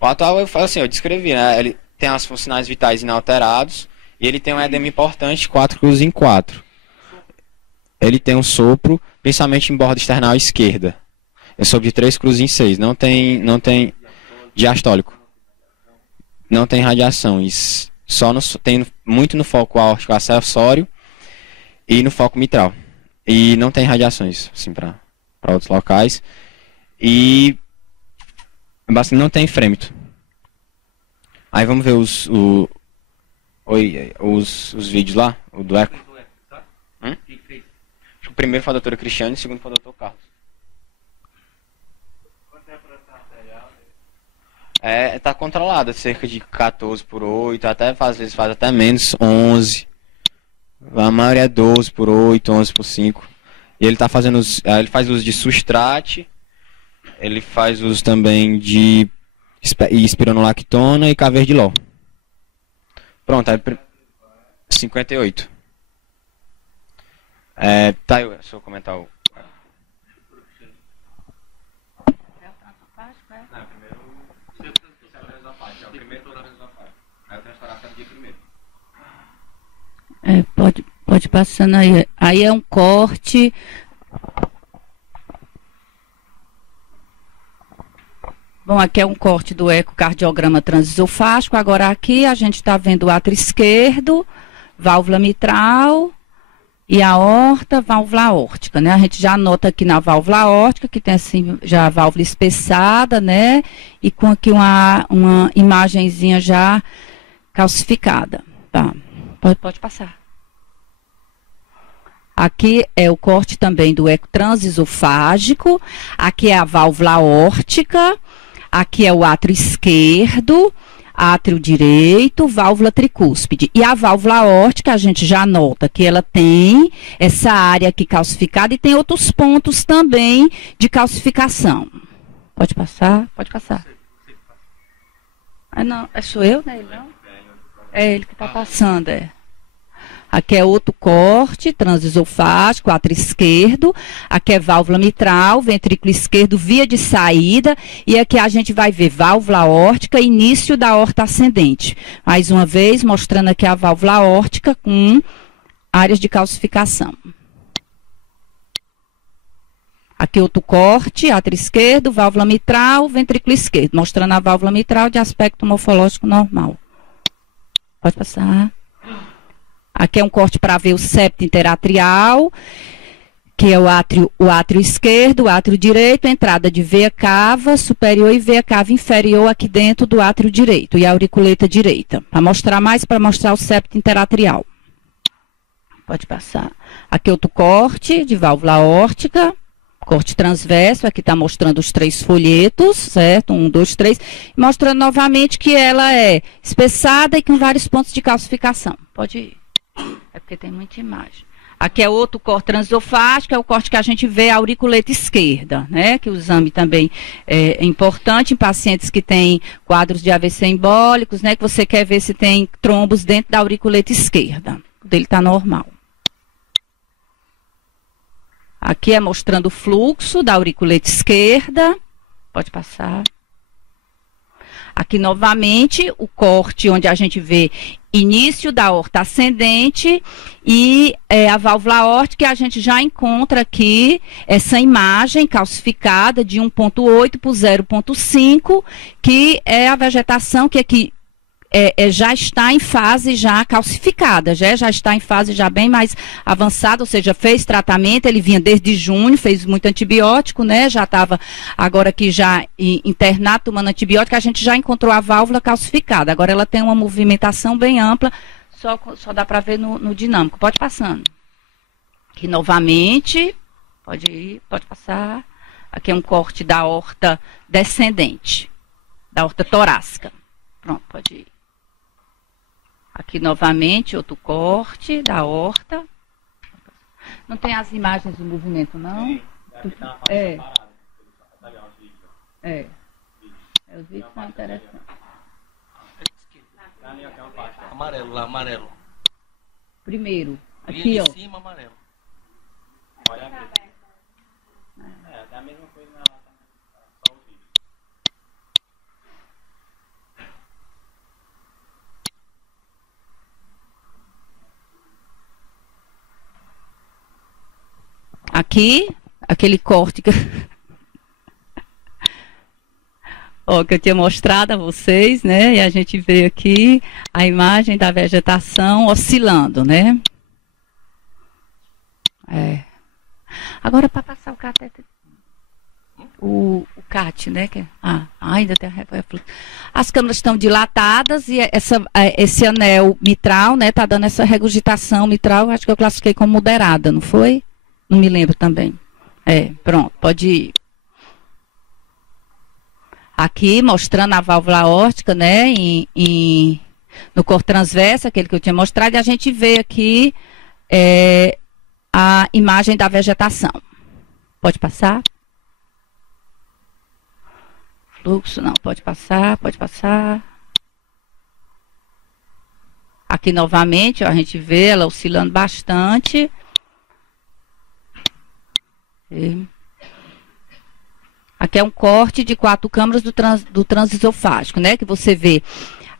O atual, eu descrevi, né? Ele tem os sinais vitais inalterados e ele tem um edema importante, 4 cruzes em 4. Ele tem um sopro, principalmente em borda external esquerda. É sopro de 3 cruzes em 6. Não tem diastólico. Não tem radiação. Isso tem muito no foco aórtico acessório e no foco mitral. E não tem radiações, assim, para outros locais. E não tem frêmito. Aí vamos ver os vídeos lá, o do eco. Acho que o primeiro foi a doutora Cristiane e o segundo foi o doutor Carlos. Tá controlado, cerca de 14/8, às vezes faz até menos, 11. A maioria é 12/8, 11/5. E ele tá fazendo ele faz uso de sustrate, ele faz uso também de espironolactona e caverdilol. Pronto, aí 58. Tá, deixa eu comentar o... Pode passando aí. Aí é um corte. Bom, aqui é um corte do ecocardiograma transesofágico. Agora aqui a gente está vendo o átrio esquerdo, válvula mitral e a aorta, válvula aórtica, né? A gente já nota aqui na válvula aórtica que tem assim já a válvula espessada, né? E com aqui uma imagenzinha já calcificada. Tá. Pode passar. Aqui é o corte também do eco transesofágico. Aqui é a válvula aórtica. Aqui é o átrio esquerdo. átrio direito, válvula tricúspide. E a válvula aórtica, a gente já nota que ela tem essa área aqui calcificada e tem outros pontos também de calcificação. Pode passar? Pode passar. Ah, não, sou eu, né? Ele não? É ele que está passando, é. Aqui é outro corte, transesofágico, átrio esquerdo. Aqui é válvula mitral, ventrículo esquerdo, via de saída. E aqui a gente vai ver válvula aórtica, início da aorta ascendente. Mais uma vez, mostrando aqui a válvula aórtica com áreas de calcificação. Aqui outro corte, átrio esquerdo, válvula mitral, ventrículo esquerdo. Mostrando a válvula mitral de aspecto morfológico normal. Pode passar. Aqui é um corte para ver o septo interatrial, que é o átrio esquerdo, o átrio direito, entrada de veia cava superior e veia cava inferior aqui dentro do átrio direito e a auriculeta direita. Para mostrar mais, para mostrar o septo interatrial. Pode passar. Aqui outro corte de válvula aórtica, corte transverso, aqui está mostrando os 3 folhetos, certo? 1, 2, 3. Mostrando novamente que ela é espessada e com vários pontos de calcificação. Pode ir. É porque tem muita imagem. Aqui é outro corte transesofágico, é o corte que a gente vê a auriculeta esquerda, né? Que o exame também é importante em pacientes que têm quadros de AVC embólicos, né? Que você quer ver se tem trombos dentro da auriculeta esquerda. O dele está normal. Aqui é mostrando o fluxo da auriculeta esquerda. Pode passar. Aqui novamente o corte onde a gente vê início da aorta ascendente e a válvula aórtica, que a gente já encontra aqui essa imagem calcificada de 1,8 por 0,5, que é a vegetação que aqui já está em fase já calcificada, já está em fase já bem mais avançada, ou seja, fez tratamento, ele vinha desde junho, fez muito antibiótico, né, já estava agora aqui já internado tomando antibiótico, a gente já encontrou a válvula calcificada, agora ela tem uma movimentação bem ampla, só dá para ver no dinâmico, pode passando. Aqui novamente, pode ir, pode passar, aqui é um corte da aorta descendente, da aorta torácica, pronto, pode ir. Aqui novamente, outro corte da aorta. Não tem as imagens do movimento, não? Os vídeos são interessantes. Amarelo lá, amarelo. Primeiro, aqui, ó. Em cima, amarelo. Olha aqui. Dá a mesma coisa na lata, só o vídeo. Aqui, aquele corte que que eu tinha mostrado a vocês, né? E a gente vê aqui a imagem da vegetação oscilando, né? Agora, para passar o cateter, o CAT, né? Ainda tem refluxo. As câmaras estão dilatadas e esse anel mitral, né? Tá dando essa regurgitação mitral, acho que eu classifiquei como moderada, não foi? Não me lembro também. Pronto, pode ir. Aqui, mostrando a válvula aórtica, né, no corte transverso, aquele que eu tinha mostrado, e a gente vê aqui a imagem da vegetação. Pode passar? Fluxo, não, pode passar, pode passar. Aqui, novamente, ó, a gente vê ela oscilando bastante. Aqui é um corte de 4 câmaras do transesofágico, né? Que você vê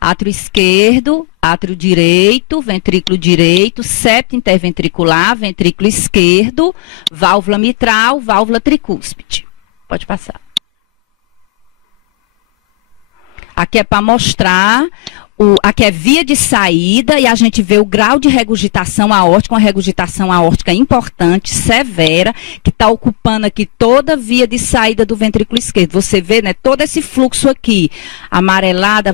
átrio esquerdo, átrio direito, ventrículo direito, septo interventricular, ventrículo esquerdo, válvula mitral, válvula tricúspide. Pode passar. Aqui é para mostrar, aqui é via de saída e a gente vê o grau de regurgitação aórtica, uma regurgitação aórtica importante, severa, que está ocupando aqui toda a via de saída do ventrículo esquerdo. Você vê, né, todo esse fluxo aqui, amarelada,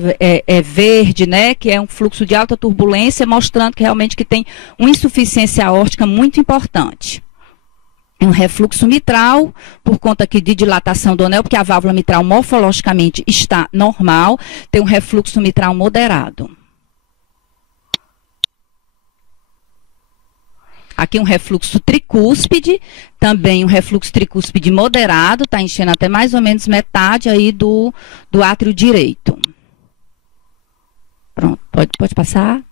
verde, né, que é um fluxo de alta turbulência, mostrando que realmente que tem uma insuficiência aórtica muito importante. um refluxo mitral, por conta aqui de dilatação do anel, porque a válvula mitral morfologicamente está normal, tem um refluxo mitral moderado. Aqui um refluxo tricúspide, também um refluxo tricúspide moderado, está enchendo até mais ou menos metade aí do átrio direito. Pronto, pode passar.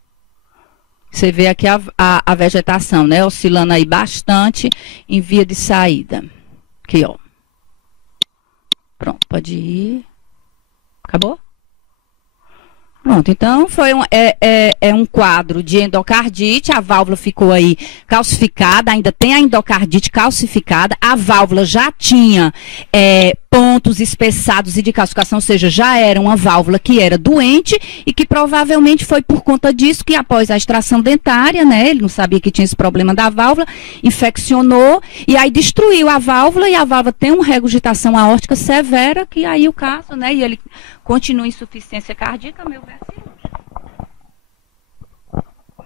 Você vê aqui a vegetação, né, oscilando aí bastante em via de saída. Aqui, ó. Pronto, pode ir. Acabou? Pronto, então foi um quadro de endocardite, a válvula ficou aí calcificada, ainda tem a endocardite calcificada, a válvula já tinha pontos espessados e de calcificação, ou seja, já era uma válvula que era doente e que provavelmente foi por conta disso que após a extração dentária, né, ele não sabia que tinha esse problema da válvula, infeccionou e aí destruiu a válvula e a válvula tem uma regurgitação aórtica severa, que aí o caso, né, e ele continua em insuficiência cardíaca, meu verso cirúrgico.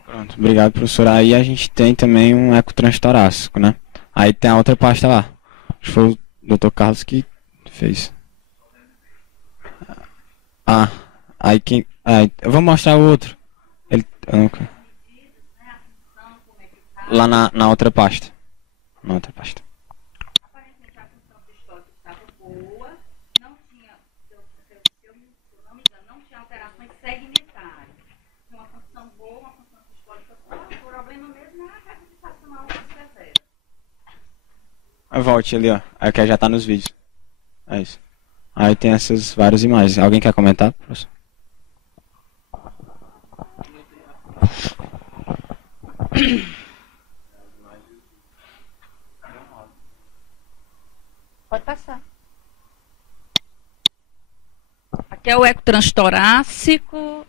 Pronto, obrigado, professora. Aí a gente tem também um ecotranstorácico, né? Aí tem a outra pasta lá. Acho que foi o Dr. Carlos que fez. Aí quem... eu vou mostrar o outro. Lá na outra pasta. Na outra pasta. Aparentemente a função sistólica estava boa, não tinha, se eu não me engano, não tinha alterações segmentárias. Uma função boa, uma função sistólica boa, o problema mesmo é a regurgitação aórtica severa. Volte ali, ó. Aqui já está nos vídeos. É isso. Aí tem essas várias imagens. Alguém quer comentar, professor? Pode passar. Aqui é o ecotranstorácico.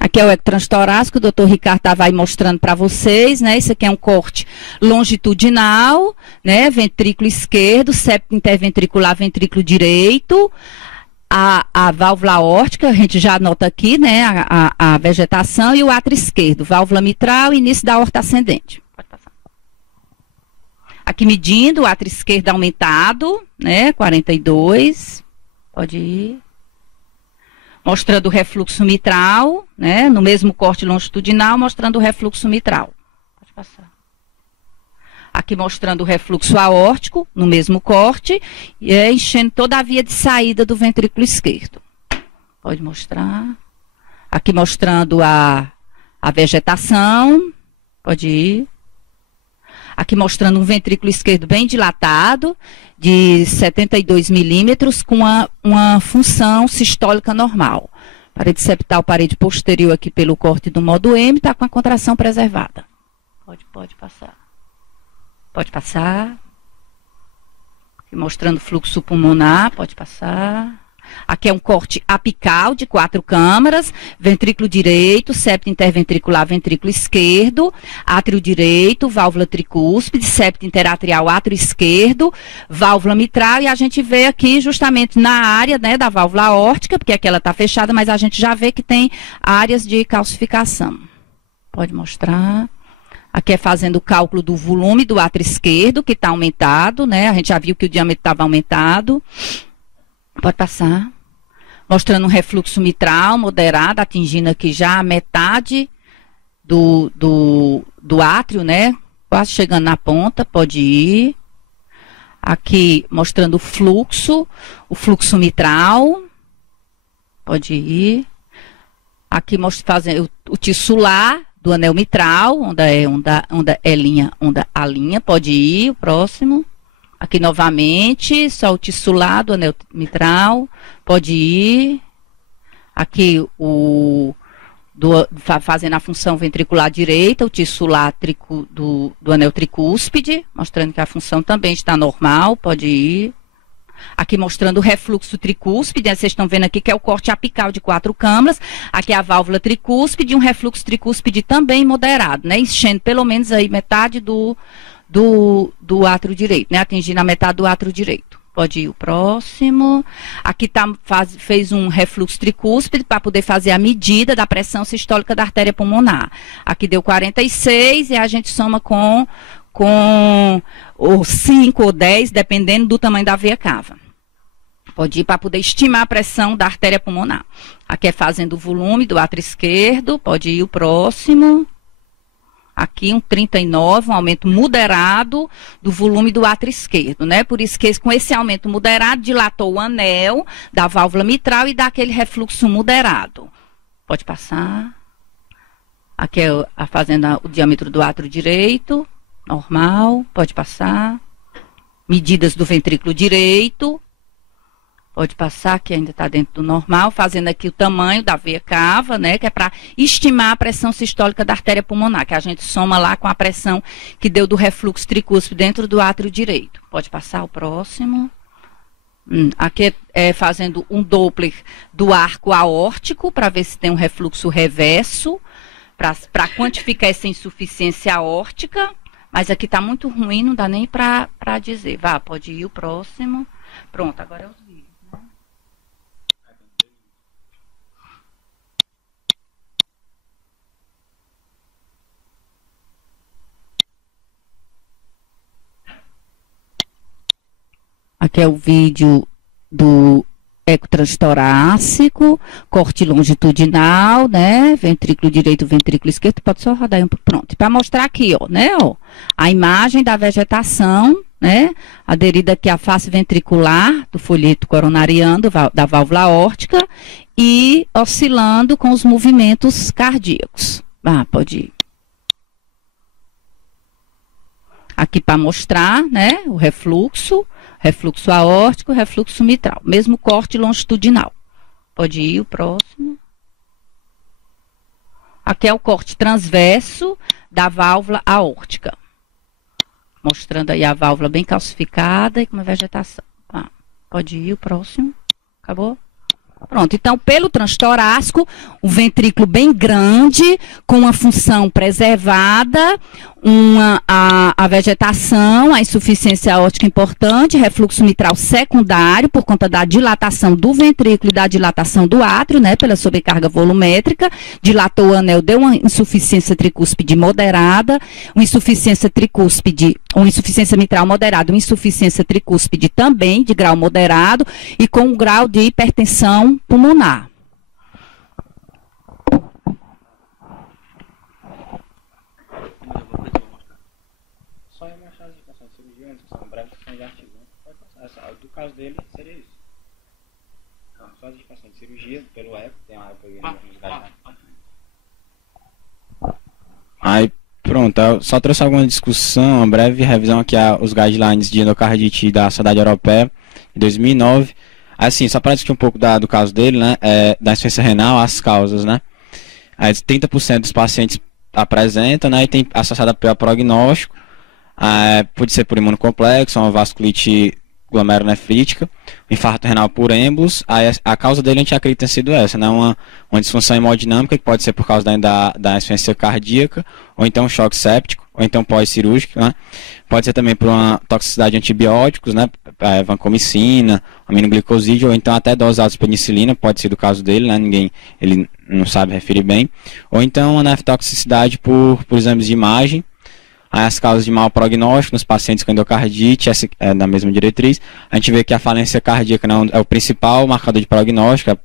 Aqui é o ecotranstorácico, o doutor Ricardo estava aí mostrando para vocês, né? Isso aqui é um corte longitudinal, né? Ventrículo esquerdo, septo interventricular, ventrículo direito. A válvula aórtica, a gente já anota aqui, né? A vegetação e o átrio esquerdo, válvula mitral e início da aorta ascendente. Pode passar. Aqui medindo o átrio esquerdo aumentado, né? 42. Pode ir. Mostrando o refluxo mitral, né? No mesmo corte longitudinal, mostrando o refluxo mitral. Pode passar. Aqui mostrando o refluxo aórtico, no mesmo corte, e enchendo toda a via de saída do ventrículo esquerdo. Pode mostrar. Aqui mostrando a vegetação. Pode ir. Aqui mostrando um ventrículo esquerdo bem dilatado, de 72 milímetros, com uma função sistólica normal. Parede septal, parede posterior aqui pelo corte do modo M, está com a contração preservada. Pode passar. Pode passar. Aqui mostrando fluxo pulmonar, pode passar. Aqui é um corte apical de 4 câmaras, ventrículo direito, septo interventricular, ventrículo esquerdo, átrio direito, válvula tricúspide, septo interatrial, átrio esquerdo, válvula mitral, e a gente vê aqui justamente na área, né, da válvula aórtica, porque aqui ela está fechada, mas a gente já vê que tem áreas de calcificação. Pode mostrar. Aqui é fazendo o cálculo do volume do átrio esquerdo, que está aumentado, né, a gente já viu que o diâmetro estava aumentado. Pode passar. Mostrando um refluxo mitral moderado, atingindo aqui já a metade do átrio, né? Quase chegando na ponta, pode ir. Aqui mostrando o fluxo mitral. Pode ir. Aqui fazendo o tissular do anel mitral, onda é linha, onda A linha, pode ir, o próximo. Aqui novamente, só o tissular do anel mitral, pode ir. Aqui fazendo a função ventricular direita, o tissular do anel tricúspide, mostrando que a função também está normal, pode ir. Aqui mostrando o refluxo tricúspide, né? Vocês estão vendo aqui que é o corte apical de 4 câmaras. Aqui é a válvula tricúspide, um refluxo tricúspide também moderado, né? Enchendo pelo menos aí metade do átrio direito, né? Atingindo a metade do átrio direito. Pode ir o próximo. Aqui fez um refluxo tricúspide para poder fazer a medida da pressão sistólica da artéria pulmonar. Aqui deu 46 e a gente soma com com ou 5 ou 10, dependendo do tamanho da veia cava. Pode ir para poder estimar a pressão da artéria pulmonar. Aqui é fazendo o volume do átrio esquerdo, pode ir o próximo. Aqui um 39, um aumento moderado do volume do átrio esquerdo, né? Por isso que com esse aumento moderado dilatou o anel da válvula mitral e dá aquele refluxo moderado. Pode passar. Aqui é fazendo o diâmetro do átrio direito, normal, pode passar. Medidas do ventrículo direito. Pode passar, que ainda está dentro do normal, fazendo aqui o tamanho da veia cava, né? Que é para estimar a pressão sistólica da artéria pulmonar, que a gente soma lá com a pressão que deu do refluxo tricúspide dentro do átrio direito. Pode passar o próximo. Aqui é fazendo um Doppler do arco aórtico, para ver se tem um refluxo reverso, para quantificar essa insuficiência aórtica. Mas aqui está muito ruim, não dá nem para dizer. Vá, pode ir o próximo. Pronto, agora é os vídeos. Aqui é o vídeo do eco transtorácico, corte longitudinal, né? Ventrículo direito, ventrículo esquerdo. Pode só rodar aí um pouco. Pronto. Para mostrar aqui, ó, né? Ó, a imagem da vegetação, né? Aderida aqui à face ventricular do folheto coronariano, da válvula aórtica, e oscilando com os movimentos cardíacos. Pode ir. Aqui para mostrar, né? O refluxo aórtico, refluxo mitral. Mesmo corte longitudinal. Pode ir o próximo. Aqui é o corte transverso da válvula aórtica. Mostrando aí a válvula bem calcificada e com uma vegetação. Pode ir o próximo. Acabou? Pronto, então pelo transtorácico, um ventrículo bem grande, com uma função preservada, a vegetação, a insuficiência aórtica importante, refluxo mitral secundário, por conta da dilatação do ventrículo e da dilatação do átrio, né, pela sobrecarga volumétrica, dilatou o anel, deu uma insuficiência tricúspide moderada, uma insuficiência mitral moderada, uma insuficiência tricúspide também, de grau moderado, e com um grau de hipertensão pulmonar. Só ia mostrar as indicações de cirurgia, antes que são breves, que são de artigo. Pode passar. Do caso dele, seria isso. Então, só as indicações de cirurgia, pelo eco, tem uma Aí, pronto, eu só trouxe alguma discussão, uma breve revisão aqui os guidelines de endocardite da Sociedade Europeia, de 2009. Assim, só para discutir um pouco do caso dele, né, da insuficiência renal, as causas, né. Aí, 30% dos pacientes apresentam, né, e tem associado a pior prognóstico. Pode ser por imunocomplexo, uma vasculite glomerulonefrítica, infarto renal por êmbolos. A causa dele a gente acredita ter sido essa, né? Uma disfunção hemodinâmica, que pode ser por causa da insuficiência cardíaca, ou então um choque séptico, ou então pós-cirúrgico, né? Pode ser também por uma toxicidade de antibióticos, né? Vancomicina, aminoglicosídeo, ou então até dose alta de penicilina, pode ser do caso dele, né? Ele não sabe referir bem. Ou então uma nefrotoxicidade por exames de imagem. As causas de mau prognóstico nos pacientes com endocardite, essa é da mesma diretriz. A gente vê que a falência cardíaca não é o principal marcador de prognóstico,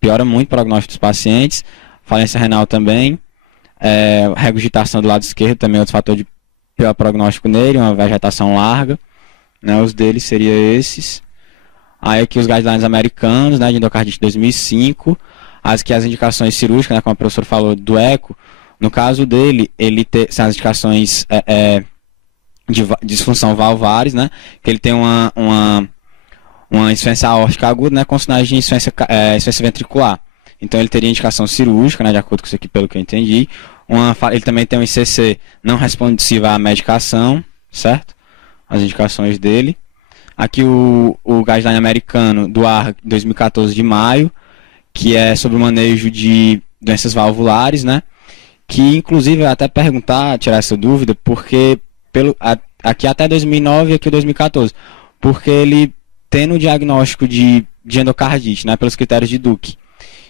piora muito o prognóstico dos pacientes. Falência renal também. Regurgitação do lado esquerdo também é outro fator de pior prognóstico nele, uma vegetação larga. Né, os deles seriam esses. Aí aqui os guidelines americanos, né, de endocardite 2005. As indicações cirúrgicas, né, como a professora falou, do eco. No caso dele, são as indicações de disfunção valvares, né? Que ele tem uma insuficiência aórtica aguda, né? Com sinais de insuficiência ventricular. Então ele teria indicação cirúrgica, né? De acordo com isso aqui, pelo que eu entendi. Ele também tem um ICC não responsivo à medicação, certo? As indicações dele. Aqui o guideline americano do AR 2014 de maio, que é sobre o manejo de doenças valvulares, né? Que inclusive eu até tirar essa dúvida, porque aqui até 2009 e aqui 2014, porque ele tendo o diagnóstico de endocardite, né, pelos critérios de Duke,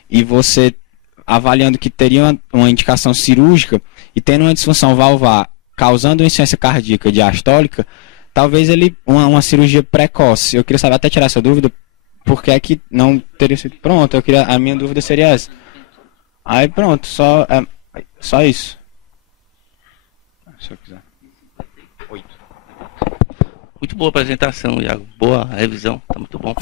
e você avaliando que teria uma indicação cirúrgica e tendo uma disfunção valvar causando insuficiência cardíaca diastólica, talvez ele uma cirurgia precoce. Eu queria saber, até tirar essa dúvida, porque é que não teria sido pronto. A minha dúvida seria essa. Aí pronto, só isso. Se eu quiser. 8. Muito boa apresentação, Iago. Boa revisão, tá muito bom.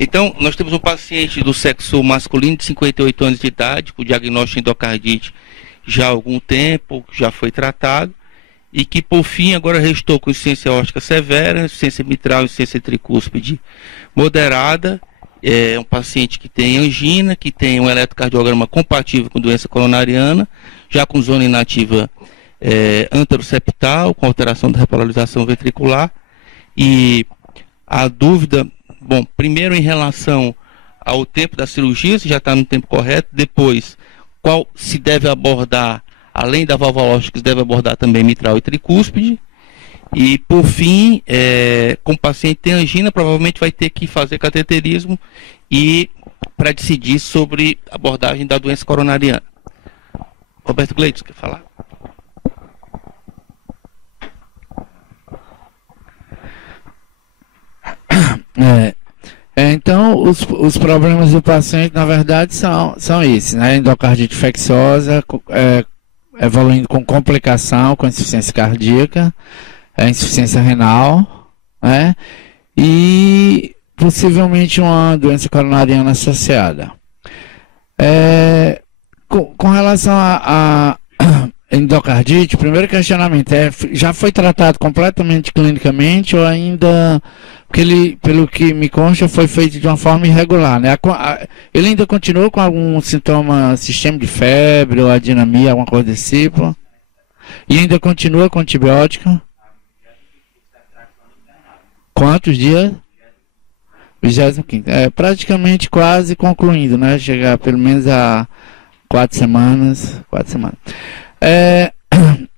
Então, nós temos um paciente do sexo masculino de 58 anos de idade, com diagnóstico de endocardite já há algum tempo, já foi tratado, e que, por fim, agora restou com insuficiência aórtica severa, insuficiência mitral, insuficiência tricúspide moderada. É um paciente que tem angina, que tem um eletrocardiograma compatível com doença coronariana, já com zona inativa anteroseptal, com alteração da repolarização ventricular. E a dúvida, bom, primeiro em relação ao tempo da cirurgia, se já está no tempo correto, depois, qual se deve abordar, além da válvula aórtica, se deve abordar também mitral e tricúspide. E, por fim, como o paciente tem angina, provavelmente vai ter que fazer cateterismo e para decidir sobre a abordagem da doença coronariana. Roberto Gleitos, quer falar? Então, os problemas do paciente, na verdade, são esses, né? Endocardite infecciosa, evoluindo com complicação, com insuficiência cardíaca, insuficiência renal, né? E possivelmente uma doença coronariana associada. Com relação a endocardite, o primeiro questionamento já foi tratado completamente clinicamente ou ainda, porque pelo que me consta, foi feito de uma forma irregular, né? Ele ainda continua com algum sintoma sistêmico de febre ou adinamia, alguma coisa desse tipo? E ainda continua com antibiótico? Quantos dias? 25º. Praticamente quase concluindo, né? Chegar pelo menos a 4 semanas.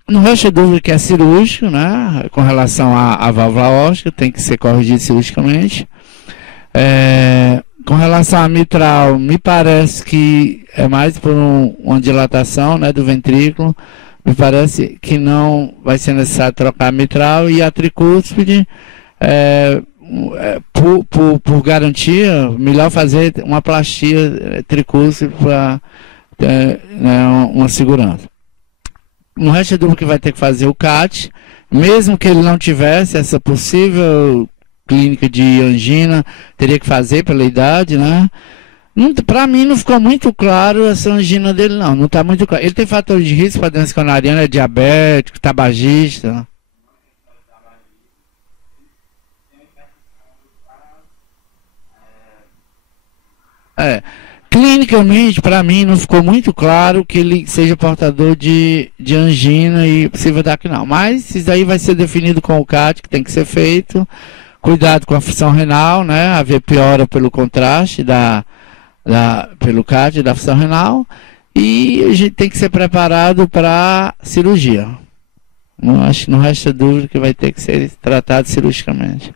Não resta dúvida que é cirúrgico, né? Com relação à válvula aórtica, tem que ser corrigido cirurgicamente. Com relação à mitral, me parece que é mais por uma dilatação, né, do ventrículo. Me parece que não vai ser necessário trocar a mitral. E a tricúspide, por garantia, melhor fazer uma plastia tricúspide para uma segurança. No resto dúvida que vai ter que fazer o CAT, mesmo que ele não tivesse essa possível clínica de angina, teria que fazer pela idade, né? Para mim não ficou muito claro essa angina dele, não está muito claro. Ele tem fatores de risco para doença coronariana, é diabético, tabagista. Clinicamente, para mim, não ficou muito claro que ele seja portador de angina e possível DAC não. Mas isso aí vai ser definido com o CAT, que tem que ser feito. Cuidado com a função renal, né? Haver piora pelo contraste pelo CAT da função renal. E a gente tem que ser preparado para cirurgia. Acho que não resta dúvida que vai ter que ser tratado cirurgicamente.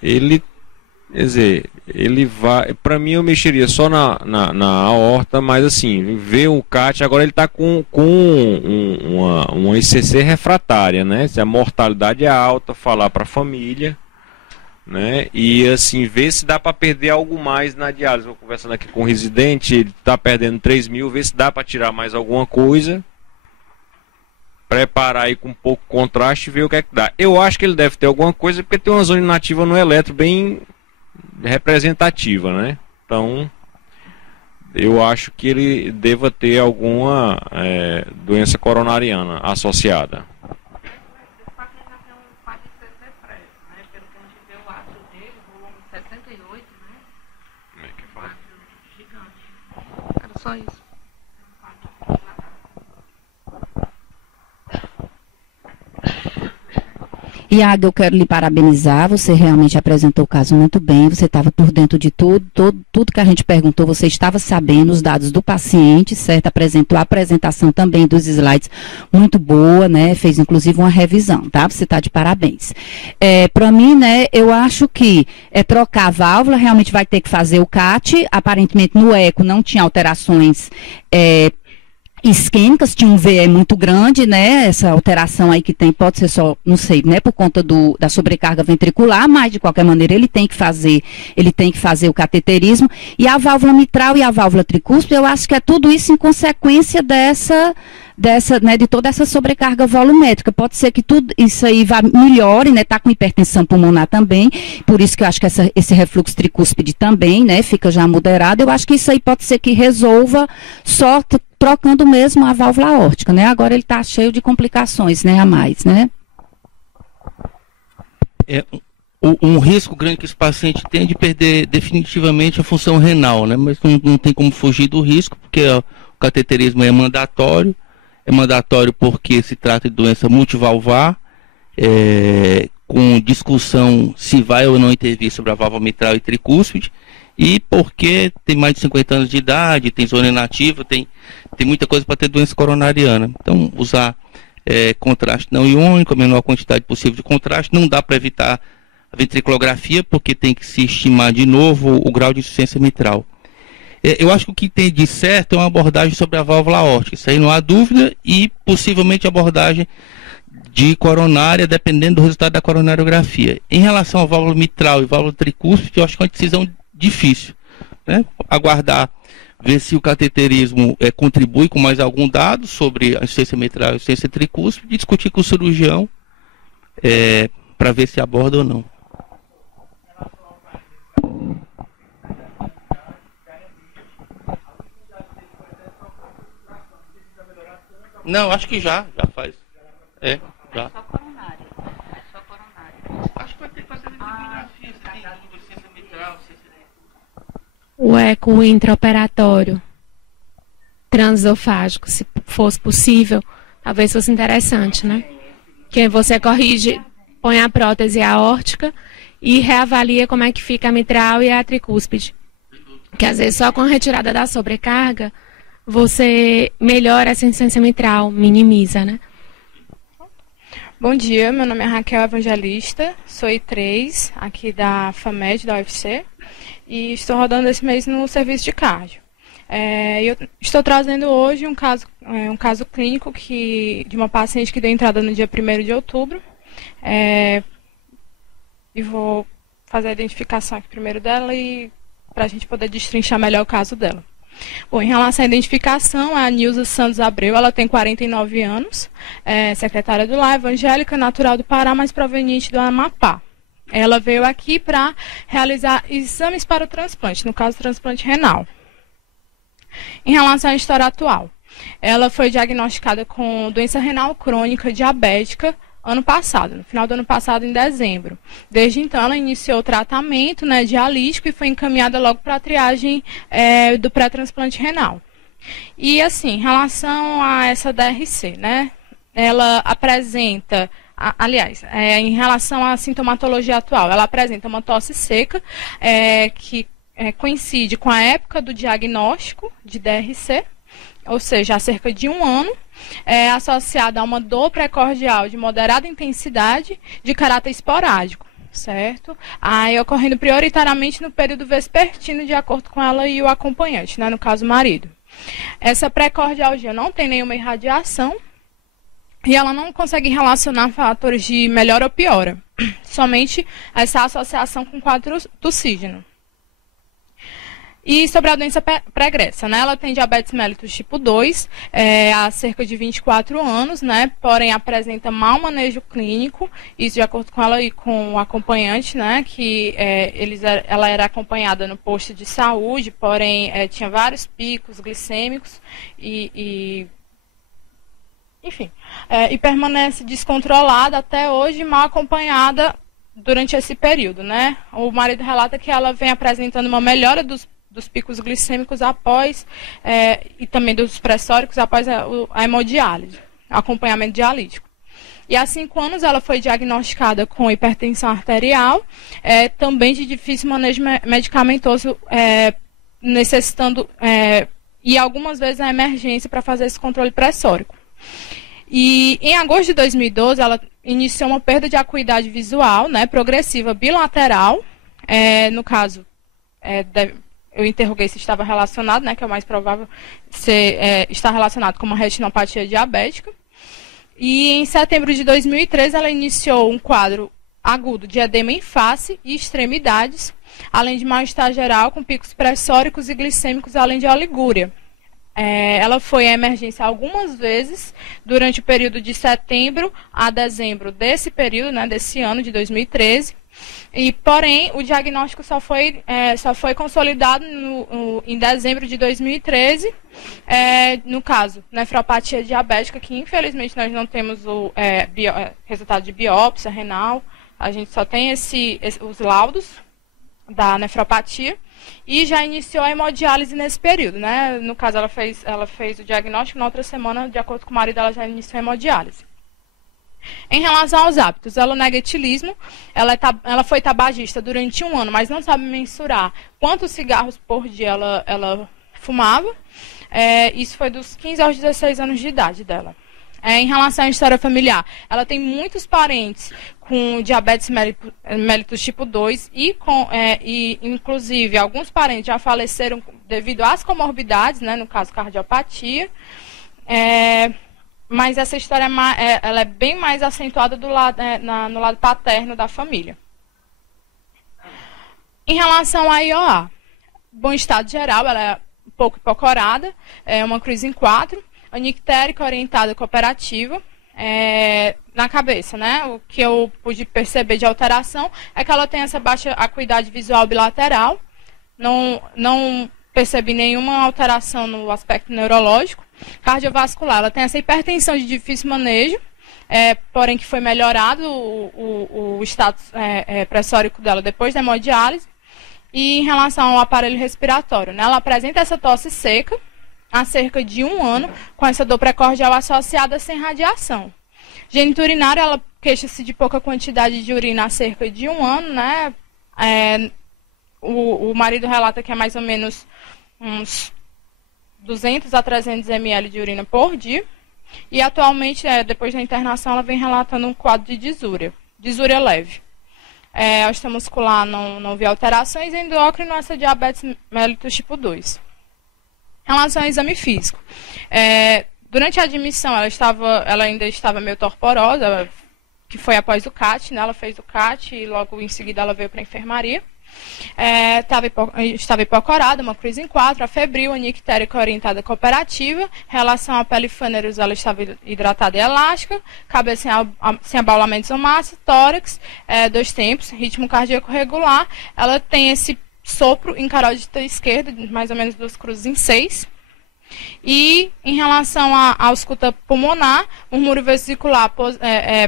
Ele vai, para mim eu mexeria só na aorta, mas assim, ver o CAT, agora ele está com uma ICC refratária, né? Se a mortalidade é alta, falar para a família, né? E assim, ver se dá para perder algo mais na diálise. Estou conversando aqui com o residente, ele está perdendo 3 mil, ver se dá para tirar mais alguma coisa. Preparar aí com um pouco de contraste e ver o que é que dá. Eu acho que ele deve ter alguma coisa, porque tem uma zona inativa no eletro bem representativa, né? Então, eu acho que ele deva ter alguma doença coronariana associada. Esse paciente já tem um quadro de CC prévio, né? Pelo que a gente vê o ácido dele, volume 68, né? Como é que Um faz? ácido gigante. Era só isso. Iago, eu quero lhe parabenizar, você realmente apresentou o caso muito bem, você estava por dentro de tudo que a gente perguntou, você estava sabendo os dados do paciente, certo? Apresentou a apresentação também dos slides muito boa, né? Fez inclusive uma revisão, tá? Você está de parabéns. Para mim, né, eu acho que trocar a válvula, realmente vai ter que fazer o CAT, aparentemente no eco não tinha alterações isquêmicas, tinha um VE muito grande, né, essa alteração aí que tem, pode ser só, não sei, né, por conta da sobrecarga ventricular, mas de qualquer maneira ele tem que fazer o cateterismo, e a válvula mitral e a válvula tricúspide, eu acho que é tudo isso em consequência né, de toda essa sobrecarga volumétrica. Pode ser que tudo isso aí melhore, né, tá com hipertensão pulmonar também, por isso que eu acho que esse refluxo tricúspide também, né, fica já moderado. Eu acho que isso aí pode ser que resolva só trocando mesmo a válvula aórtica, né? Agora ele está cheio de complicações, né, a mais, né? Um risco grande que esse paciente tem é de perder definitivamente a função renal, né? Mas não tem como fugir do risco, porque o cateterismo é mandatório porque se trata de doença multivalvar, com discussão se vai ou não intervir sobre a válvula mitral e tricúspide, e porque tem mais de 50 anos de idade, tem zona inativa, tem muita coisa para ter doença coronariana. Então, usar contraste não iônico, a menor quantidade possível de contraste, não dá para evitar a ventriculografia, porque tem que se estimar de novo o grau de insuficiência mitral. Eu acho que o que tem de certo é uma abordagem sobre a válvula aórtica, isso aí não há dúvida, e possivelmente abordagem de coronária, dependendo do resultado da coronariografia. Em relação à válvula mitral e válvula tricúspide, eu acho que é uma decisão difícil, né? Aguardar, ver se o cateterismo contribui com mais algum dado sobre a insuficiência mitral e a insuficiência tricúspide, e discutir com o cirurgião para ver se aborda ou não. Não, acho que já faz. Já. Só coronária. Só coronária. Acho que vai ter que fazer ventriculografia, se tem dúvida, insuficiência mitral, o eco intraoperatório transesofágico, se fosse possível, talvez fosse interessante, né? Que você corrige, põe a prótese aórtica e reavalia como é que fica a mitral e a tricúspide. Que às vezes só com a retirada da sobrecarga você melhora essa insuficiência mitral, minimiza, né? Bom dia, meu nome é Raquel Evangelista, sou I3 aqui da FAMED, da UFC, e estou rodando esse mês no serviço de cardio. Eu estou trazendo hoje um caso clínico de uma paciente que deu entrada no dia 1º de outubro, e vou fazer a identificação aqui primeiro dela e para a gente poder destrinchar melhor o caso dela. Bom, em relação à identificação, a Nilza Santos Abreu, ela tem 49 anos, secretária do lar, evangélica, natural do Pará, mas proveniente do Amapá. Ela veio aqui para realizar exames para o transplante, no caso, transplante renal. Em relação à história atual, ela foi diagnosticada com doença renal crônica diabética ano passado, no final do ano passado, em dezembro. Desde então, ela iniciou o tratamento, né, dialítico e foi encaminhada logo para a triagem do pré-transplante renal. E, assim, em relação a essa DRC, né, ela apresenta, em relação à sintomatologia atual, ela apresenta uma tosse seca, que coincide com a época do diagnóstico de DRC, ou seja, há cerca de 1 ano, associada a uma dor precordial de moderada intensidade, de caráter esporádico, certo? Aí ocorrendo prioritariamente no período vespertino, de acordo com ela e o acompanhante, né, no caso o marido. Essa precordialgia não tem nenhuma irradiação e ela não consegue relacionar fatores de melhora ou piora, somente essa associação com quadro tussígeno. E sobre a doença pregressa, né? Ela tem diabetes mellitus tipo 2, há cerca de 24 anos, né? Porém apresenta mau manejo clínico, isso de acordo com ela e com o acompanhante, né? Que ela era acompanhada no posto de saúde, porém tinha vários picos glicêmicos enfim, e permanece descontrolada até hoje, mal acompanhada durante esse período, né? O marido relata que ela vem apresentando uma melhora dos picos glicêmicos após, e também dos pressóricos após a hemodiálise, acompanhamento dialítico. E há 5 anos ela foi diagnosticada com hipertensão arterial, também de difícil manejo medicamentoso, necessitando, e algumas vezes a emergência para fazer esse controle pressórico. E em agosto de 2012, ela iniciou uma perda de acuidade visual, né, progressiva bilateral. No caso, eu interroguei se estava relacionado, né, que é o mais provável estar relacionado com uma retinopatia diabética. E em setembro de 2013, ela iniciou um quadro agudo de edema em face e extremidades, além de mal-estar geral com picos pressóricos e glicêmicos, além de oligúria. Ela foi à emergência algumas vezes durante o período de setembro a dezembro desse período, né, desse ano de 2013. Porém, o diagnóstico só foi consolidado em dezembro de 2013, no caso, nefropatia diabética, que infelizmente nós não temos o resultado de biópsia renal, a gente só tem os laudos da nefropatia, e já iniciou a hemodiálise nesse período, né? No caso, ela fez o diagnóstico, na outra semana, de acordo com o marido, ela já iniciou a hemodiálise. Em relação aos hábitos, ela nega etilismo, ela foi tabagista durante 1 ano, mas não sabe mensurar quantos cigarros por dia ela fumava. Isso foi dos 15 aos 16 anos de idade dela. Em relação à história familiar, ela tem muitos parentes com diabetes mellitus tipo 2 e inclusive, alguns parentes já faleceram devido às comorbidades, né, no caso, cardiopatia. Mas essa história ela é bem mais acentuada no lado paterno da família. Em relação à IOA, bom estado geral, ela é um pouco hipocorada, é uma cruz em 4, anictérica, orientada cooperativa, na cabeça, né? O que eu pude perceber de alteração é que ela tem essa baixa acuidade visual bilateral, não percebi nenhuma alteração no aspecto neurológico. Cardiovascular, ela tem essa hipertensão de difícil manejo, porém que foi melhorado o status pressórico dela depois da hemodiálise. E em relação ao aparelho respiratório, né, ela apresenta essa tosse seca há cerca de 1 ano, com essa dor precordial associada sem radiação. Gênito urinário, ela queixa-se de pouca quantidade de urina há cerca de 1 ano, né? O marido relata que é mais ou menos uns 200 a 300 ml de urina por dia. E atualmente, depois da internação, ela vem relatando um quadro de disúria leve. A osteomuscular não vi alterações, endócrino, essa diabetes mellitus tipo 2. Em relação ao exame físico, durante a admissão ela ainda estava meio torporosa, que foi após o CAT, né? Ela fez o CAT e logo em seguida ela veio para a enfermaria. Estava hipocorada, uma cruz em 4, afebril, anictérica orientada cooperativa. Em relação ao pelifâneros, ela estava hidratada e elástica, cabeça sem abaulamentos ou massa, tórax, 2 tempos, ritmo cardíaco regular. Ela tem esse sopro em carótida esquerda, mais ou menos 2 cruzes em 6. E em relação à ausculta pulmonar, murmúrio vesicular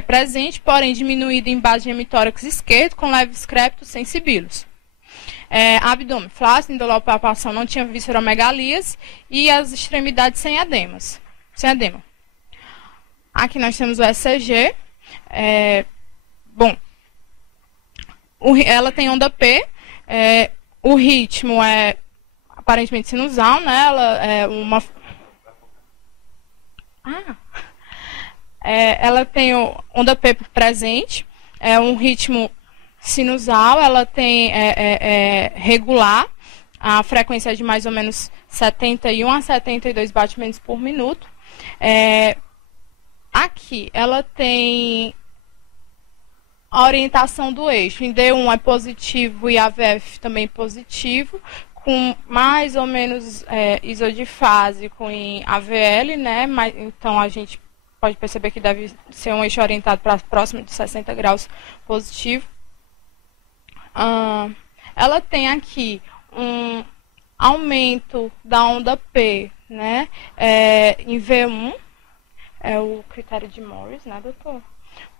presente, porém diminuído em base de hemitórax esquerdo, com leves crépitos sem sibilos. Abdômen flácido, indolor palpação, não tinha visceromegalias e as extremidades sem edema. Aqui nós temos o ECG. Ela tem onda P. O ritmo é aparentemente sinusal, né? Ela é uma... ela tem onda P presente, é um ritmo sinusal, ela tem regular, a frequência é de mais ou menos 71 a 72 batimentos por minuto. Aqui, ela tem a orientação do eixo, em D1 é positivo e AVF também positivo, com mais ou menos isodifásico em AVL, né? Então a gente pode perceber que deve ser um eixo orientado para próximo de 60 graus positivo. Ela tem aqui um aumento da onda P, né? Em V1, é o critério de Morris, né, doutor?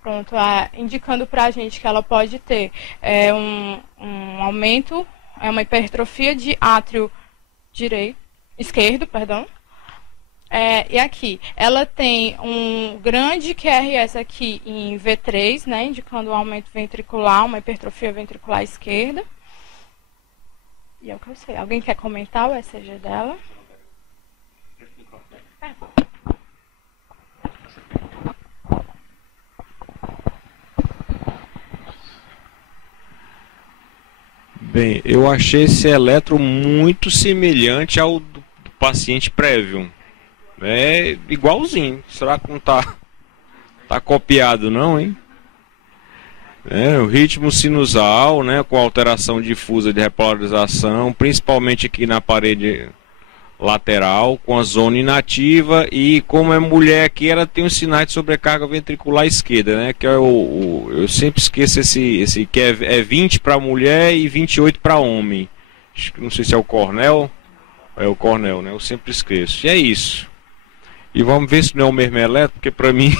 Pronto, indicando para a gente que ela pode ter um aumento, uma hipertrofia de átrio esquerdo, E aqui, ela tem um grande QRS aqui em V3, né, indicando um aumento ventricular, uma hipertrofia ventricular esquerda. E é o que eu sei. Alguém quer comentar o ECG dela? Bem, eu achei esse eletro muito semelhante ao do paciente prévio. É igualzinho. Será que não tá copiado não, hein? O ritmo sinusal, né, com alteração difusa de repolarização, principalmente aqui na parede lateral, com a zona inativa, e como é mulher aqui, ela tem os sinais de sobrecarga ventricular esquerda, né, que é eu sempre esqueço esse que é 20 para mulher e 28 para homem. Não sei se é o Cornell. É o Cornell, né? Eu sempre esqueço. E é isso. E vamos ver se não é o mesmo eletro, porque para mim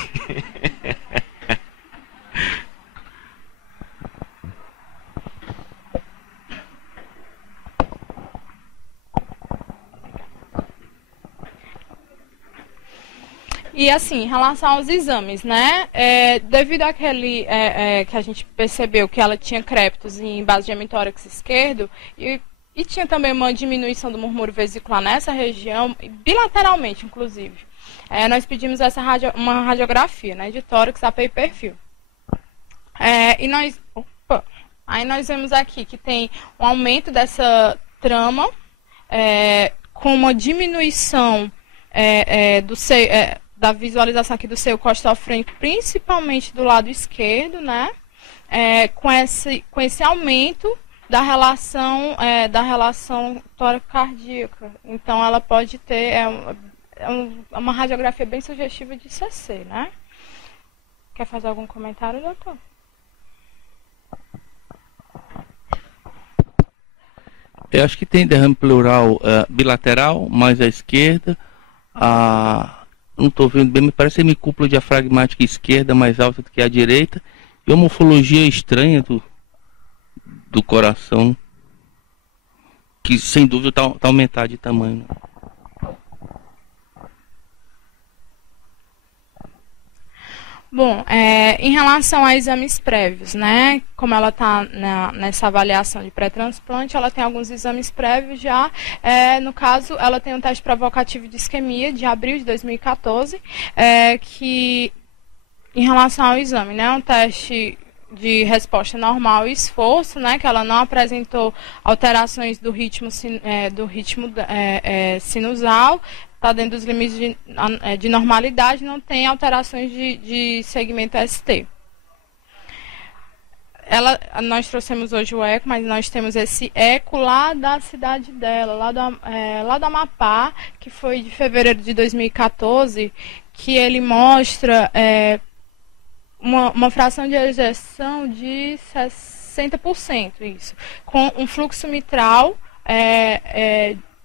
E assim, em relação aos exames, né? Devido àquele que a gente percebeu que ela tinha crépitos em base de hemitórax esquerdo e tinha também uma diminuição do murmúrio vesicular nessa região, bilateralmente, inclusive. Nós pedimos uma radiografia, né, de tórax, AP e perfil. Aí nós vemos aqui que tem um aumento dessa trama com uma diminuição da visualização aqui do seio costofrênico, principalmente do lado esquerdo, né? Com esse aumento da relação tóraco-cardíaca. Então, ela pode ter uma radiografia bem sugestiva de CC, né? Quer fazer algum comentário, doutor? Eu acho que tem derrame pleural bilateral, mais à esquerda. Não estou vendo bem, mas parece semicúpula diafragmática esquerda mais alta do que a direita. E uma morfologia estranha do coração, que sem dúvida está aumentado de tamanho. Bom, em relação a exames prévios, né? Como ela está nessa avaliação de pré-transplante, ela tem alguns exames prévios já. No caso, ela tem um teste provocativo de isquemia de abril de 2014, que, em relação ao exame, né? Um teste de resposta normal e esforço, né? Que ela não apresentou alterações do ritmo sinusal. Está dentro dos limites de normalidade, não tem alterações de segmento ST. Nós trouxemos hoje o eco, mas nós temos esse eco lá da cidade dela, lá do Amapá, que foi de fevereiro de 2014, que ele mostra uma fração de ejeção de 60%, isso, com um fluxo mitral,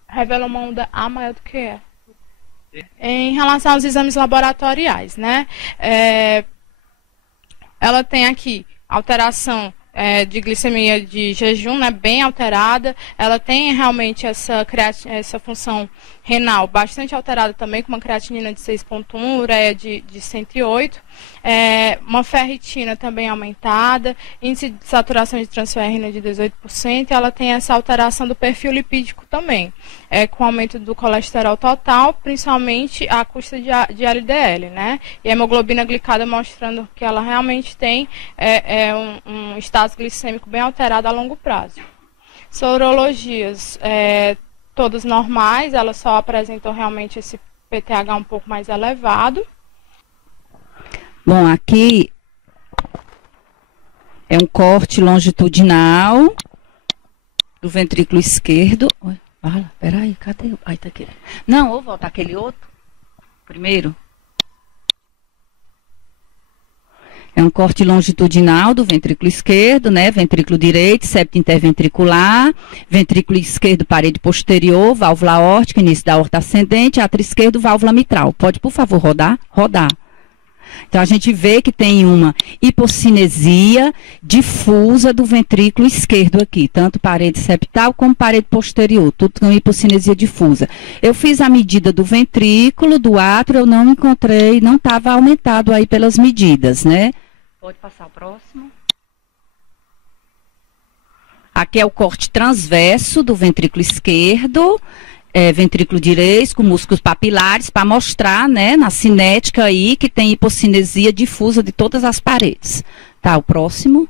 revela uma onda A maior do que E. Em relação aos exames laboratoriais, né? Ela tem aqui alteração de glicemia de jejum, né, bem alterada. Ela tem realmente essa função renal bastante alterada também, com uma creatinina de 6,1, ureia de 108. Uma ferritina também aumentada, índice de saturação de transferrina de 18%. Ela tem essa alteração do perfil lipídico também, com aumento do colesterol total, principalmente à custa de LDL, né? E a hemoglobina glicada mostrando que ela realmente tem um status glicêmico bem alterado a longo prazo. Sorologias, todas normais, ela só apresentou realmente esse PTH um pouco mais elevado. Bom, aqui é um corte longitudinal do ventrículo esquerdo. Peraí, cadê? Ai, tá aqui. Não, vou voltar aquele outro primeiro. É um corte longitudinal do ventrículo esquerdo, né? Ventrículo direito, septo interventricular, ventrículo esquerdo, parede posterior, válvula aórtica, início da aorta ascendente, átrio esquerdo, válvula mitral. Pode, por favor, rodar? Rodar. Então a gente vê que tem uma hipocinesia difusa do ventrículo esquerdo aqui, tanto parede septal como parede posterior, tudo com hipocinesia difusa. Eu fiz a medida do ventrículo, do átrio, eu não encontrei, não estava aumentado aí pelas medidas, né? Pode passar o próximo. Aqui é o corte transverso do ventrículo esquerdo, ventrículo direito, com músculos papilares, para mostrar, né, na cinética aí, que tem hipocinesia difusa de todas as paredes. Tá, o próximo.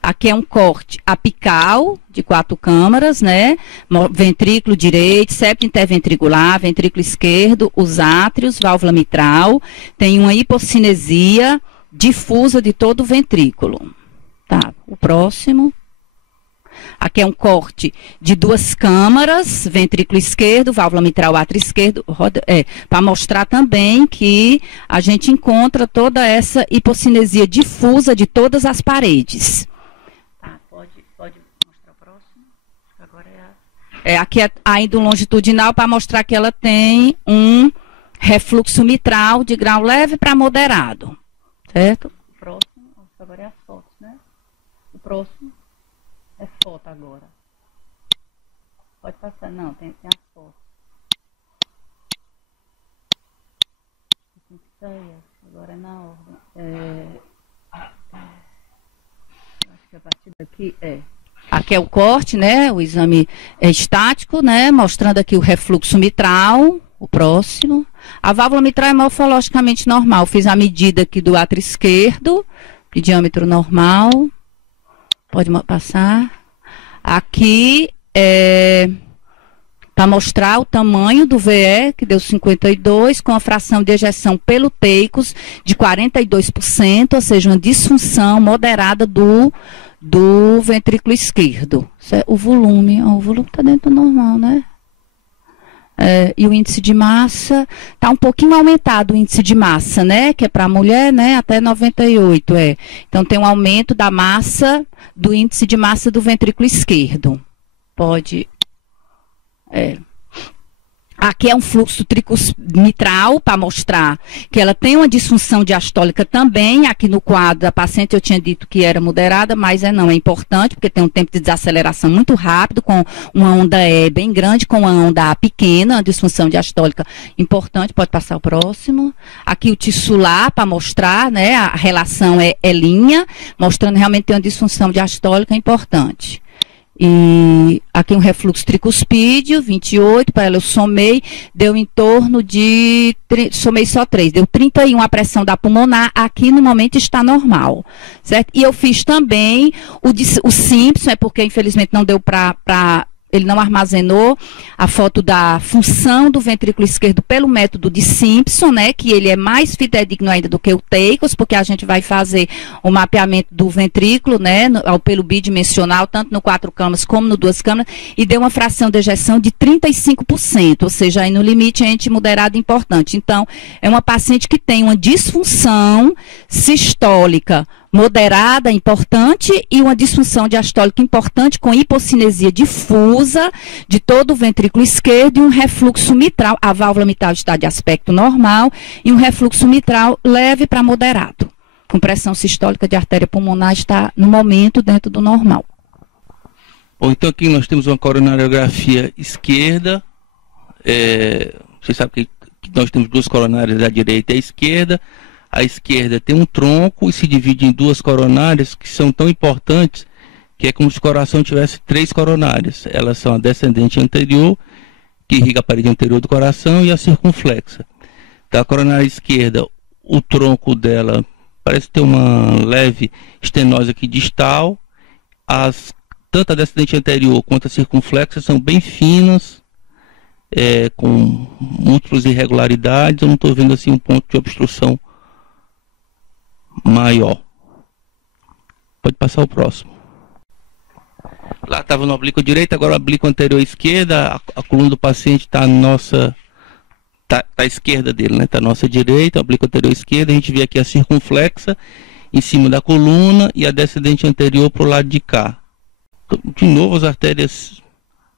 Aqui é um corte apical, de 4 câmaras, né, ventrículo direito, septo interventricular, ventrículo esquerdo, os átrios, válvula mitral, tem uma hipocinesia difusa de todo o ventrículo. Tá, o próximo. Aqui é um corte de 2 câmaras, ventrículo esquerdo, válvula mitral, átrio esquerdo, para mostrar também que a gente encontra toda essa hipocinesia difusa de todas as paredes. Tá, pode mostrar o próximo. Agora aqui é ainda um longitudinal para mostrar que ela tem um refluxo mitral de grau leve para moderado. Certo? O próximo, agora é as fotos, né? O próximo é foto agora. Pode passar, não, tem as fotos. Agora é na ordem. Acho que a partir daqui Aqui é o corte, né? O exame estático, né? Mostrando aqui o refluxo mitral. O próximo. A válvula mitral é morfologicamente normal. Fiz a medida aqui do átrio esquerdo, de diâmetro normal. Pode passar. Aqui para mostrar o tamanho do VE, que deu 52, com a fração de ejeção pelo teicos de 42%, ou seja, uma disfunção moderada do ventrículo esquerdo. O volume está dentro do normal, né? E o índice de massa, está um pouquinho aumentado o índice de massa, né? Que é para a mulher, né? Até 98, Então tem um aumento da massa, do índice de massa do ventrículo esquerdo. Pode... Aqui é um fluxo mitral para mostrar que ela tem uma disfunção diastólica também. Aqui no quadro da paciente eu tinha dito que era moderada, mas não, é importante, porque tem um tempo de desaceleração muito rápido, com uma onda E bem grande, com uma onda A pequena, uma disfunção diastólica importante. Pode passar o próximo. Aqui o tissular para mostrar, né, a relação é linha, mostrando realmente tem uma disfunção diastólica importante. E aqui um refluxo tricuspídeo, 28, para ela eu somei, deu em torno de, somei só 3, deu 31 a pressão da pulmonar, aqui no momento está normal, certo? E eu fiz também o Simpson, porque infelizmente não deu ele não armazenou a foto da função do ventrículo esquerdo pelo método de Simpson, né, que ele é mais fidedigno ainda do que o Teicos, porque a gente vai fazer o mapeamento do ventrículo, né, pelo bidimensional, tanto no 4 câmaras como no 2 câmaras, e deu uma fração de ejeção de 35%, ou seja, aí no limite ente moderado importante. Então, é uma paciente que tem uma disfunção sistólica moderada, importante, e uma disfunção diastólica importante, com hipocinesia difusa de todo o ventrículo esquerdo e um refluxo mitral. A válvula mitral está de aspecto normal e um refluxo mitral leve para moderado. Com pressão sistólica de artéria pulmonar está, no momento, dentro do normal. Bom, então aqui nós temos uma coronariografia esquerda. Você sabe que nós temos 2 coronárias, a direita e a esquerda. A esquerda tem um tronco e se divide em 2 coronárias que são tão importantes que é como se o coração tivesse 3 coronárias. Elas são a descendente anterior, que irriga a parede anterior do coração, e a circunflexa. Da coronária esquerda, o tronco dela parece ter uma leve estenose aqui distal. Tanto a descendente anterior quanto a circunflexa são bem finas, com múltiplas irregularidades. Eu não estou vendo assim um ponto de obstrução maior. Pode passar o próximo. Lá estava no oblíquo direito, agora o oblíquo anterior esquerda. A coluna do paciente está à esquerda dele, né? Está à nossa direita, o oblíquo anterior esquerda. A gente vê aqui a circunflexa em cima da coluna e a descendente anterior para o lado de cá. De novo as artérias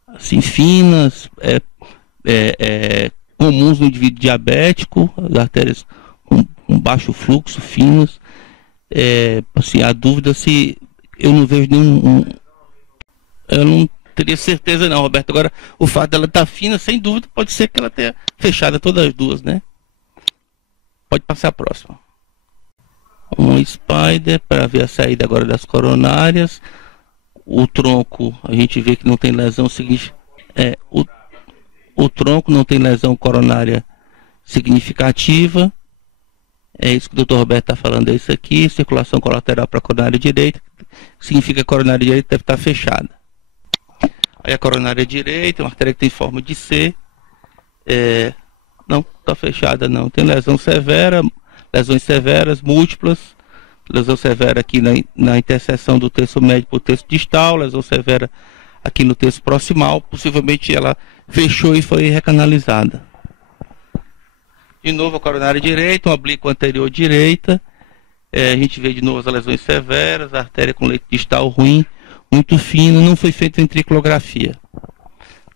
assim finas, comuns no indivíduo diabético, as artérias com baixo fluxo, finas. Assim, a dúvida se eu não vejo nenhum. Eu não teria certeza não, Roberto. Agora, o fato dela estar fina, sem dúvida, pode ser que ela tenha fechado todas as duas, né? Pode passar a próxima. Um spider para ver a saída agora das coronárias. O tronco, a gente vê que não tem lesão o tronco não tem lesão coronária significativa. É isso que o Dr. Roberto está falando, é isso aqui. Circulação colateral para a coronária direita, significa que a coronária direita deve estar fechada. Aí a coronária direita, uma artéria que tem forma de C. Não, está fechada não. Tem lesão severa, lesões severas, múltiplas. Lesão severa aqui na interseção do terço médio para o terço distal. Lesão severa aqui no terço proximal. Possivelmente ela fechou e foi recanalizada. De novo a coronária direita, um oblíquo anterior direita. A gente vê de novo as lesões severas, a artéria com leito distal ruim, muito fino, não foi feita ventriculografia.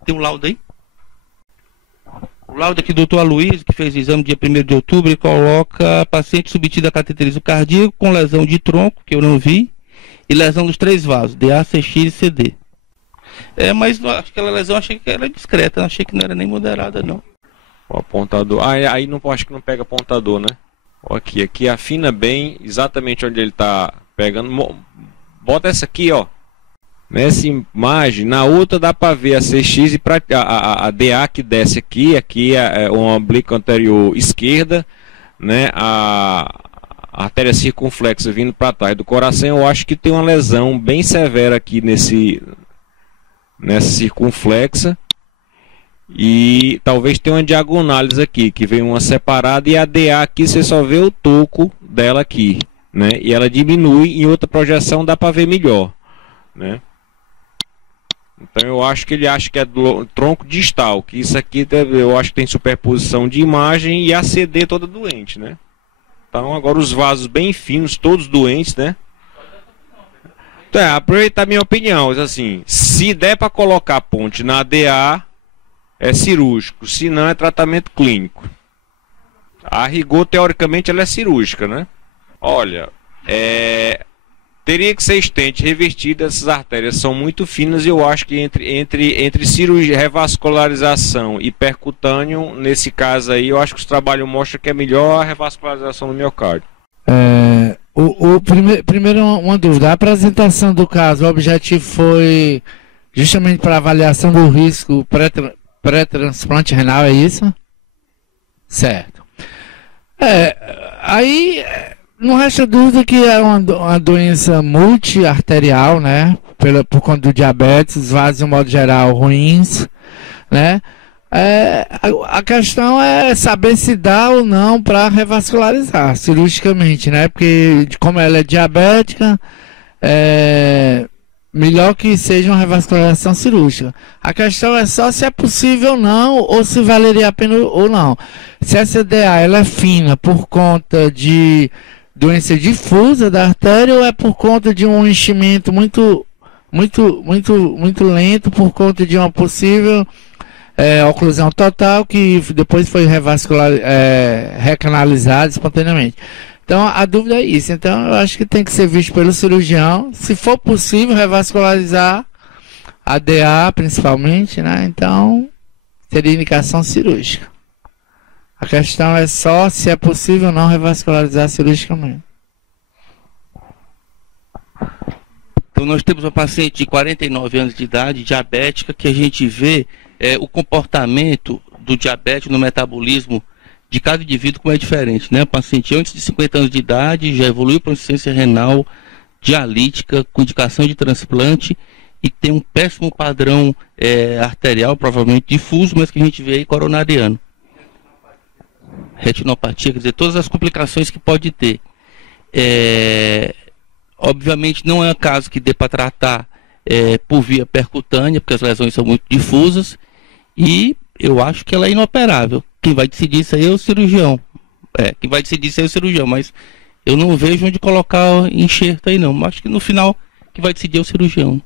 Tem um laudo aí? O laudo aqui do Dr. Aloysio, que fez o exame dia 1º de outubro, ele coloca paciente submetido a cateterismo cardíaco com lesão de tronco, que eu não vi, e lesão dos 3 vasos, DA, CX e CD. Mas acho que aquela lesão achei que era discreta, não achei que não era nem moderada, não. O apontador. Aí não, acho que não pega apontador, né? Aqui afina bem, exatamente onde ele está pegando. Bota essa aqui, ó. Nessa imagem, na outra dá para ver a CX e a DA que desce aqui é um oblíquo anterior esquerda, né? A artéria circunflexa vindo para trás do coração. Eu acho que tem uma lesão bem severa aqui nessa circunflexa. E talvez tenha uma diagonais aqui, que vem uma separada, e a DA aqui você só vê o toco dela aqui, né? E ela diminui, em outra projeção dá para ver melhor, né? Então eu acho que ele acha que é do tronco distal, que isso aqui eu acho que tem superposição de imagem e a CD toda doente, né? Então agora os vasos bem finos, todos doentes, né? Então, aproveitar a minha opinião, assim, se der para colocar ponte na DA, é cirúrgico, se não é tratamento clínico. A rigor, teoricamente, ela é cirúrgica, né? Olha, teria que ser estente, revestida, essas artérias são muito finas e eu acho que entre cirurgia, revascularização e percutâneo, nesse caso aí, eu acho que os trabalhos mostram que é melhor a revascularização do miocárdio. Primeiro, uma dúvida. A apresentação do caso, o objetivo foi justamente para avaliação do risco pré-transplante renal, é isso? Certo. Aí não resta dúvida que é uma doença multiarterial, né? Por conta do diabetes, os vasos, de modo geral, ruins, né? A questão é saber se dá ou não para revascularizar cirurgicamente, né? Porque como ela é diabética, melhor que seja uma revascularização cirúrgica. A questão é só se é possível ou não, ou se valeria a pena ou não. Se essa DA ela é fina por conta de doença difusa da artéria, ou é por conta de um enchimento muito lento, por conta de uma possível oclusão total, que depois foi recanalizada espontaneamente. Então a dúvida é isso. Então eu acho que tem que ser visto pelo cirurgião. Se for possível revascularizar a DA principalmente, né? Então seria indicação cirúrgica. A questão é só se é possível ou não revascularizar cirurgicamente. Então nós temos uma paciente de 49 anos de idade, diabética, que a gente vê o comportamento do diabetes no metabolismo de cada indivíduo como é diferente, né? O paciente antes de 50 anos de idade já evoluiu para insuficiência renal dialítica com indicação de transplante e tem um péssimo padrão arterial, provavelmente difuso, mas que a gente vê aí coronariano. Retinopatia, quer dizer, todas as complicações que pode ter. Obviamente não é um caso que dê para tratar por via percutânea, porque as lesões são muito difusas, e eu acho que ela é inoperável. Quem vai decidir isso aí é o cirurgião. Quem vai decidir isso aí é o cirurgião, mas eu não vejo onde colocar enxerto aí não. Acho que no final quem vai decidir é o cirurgião.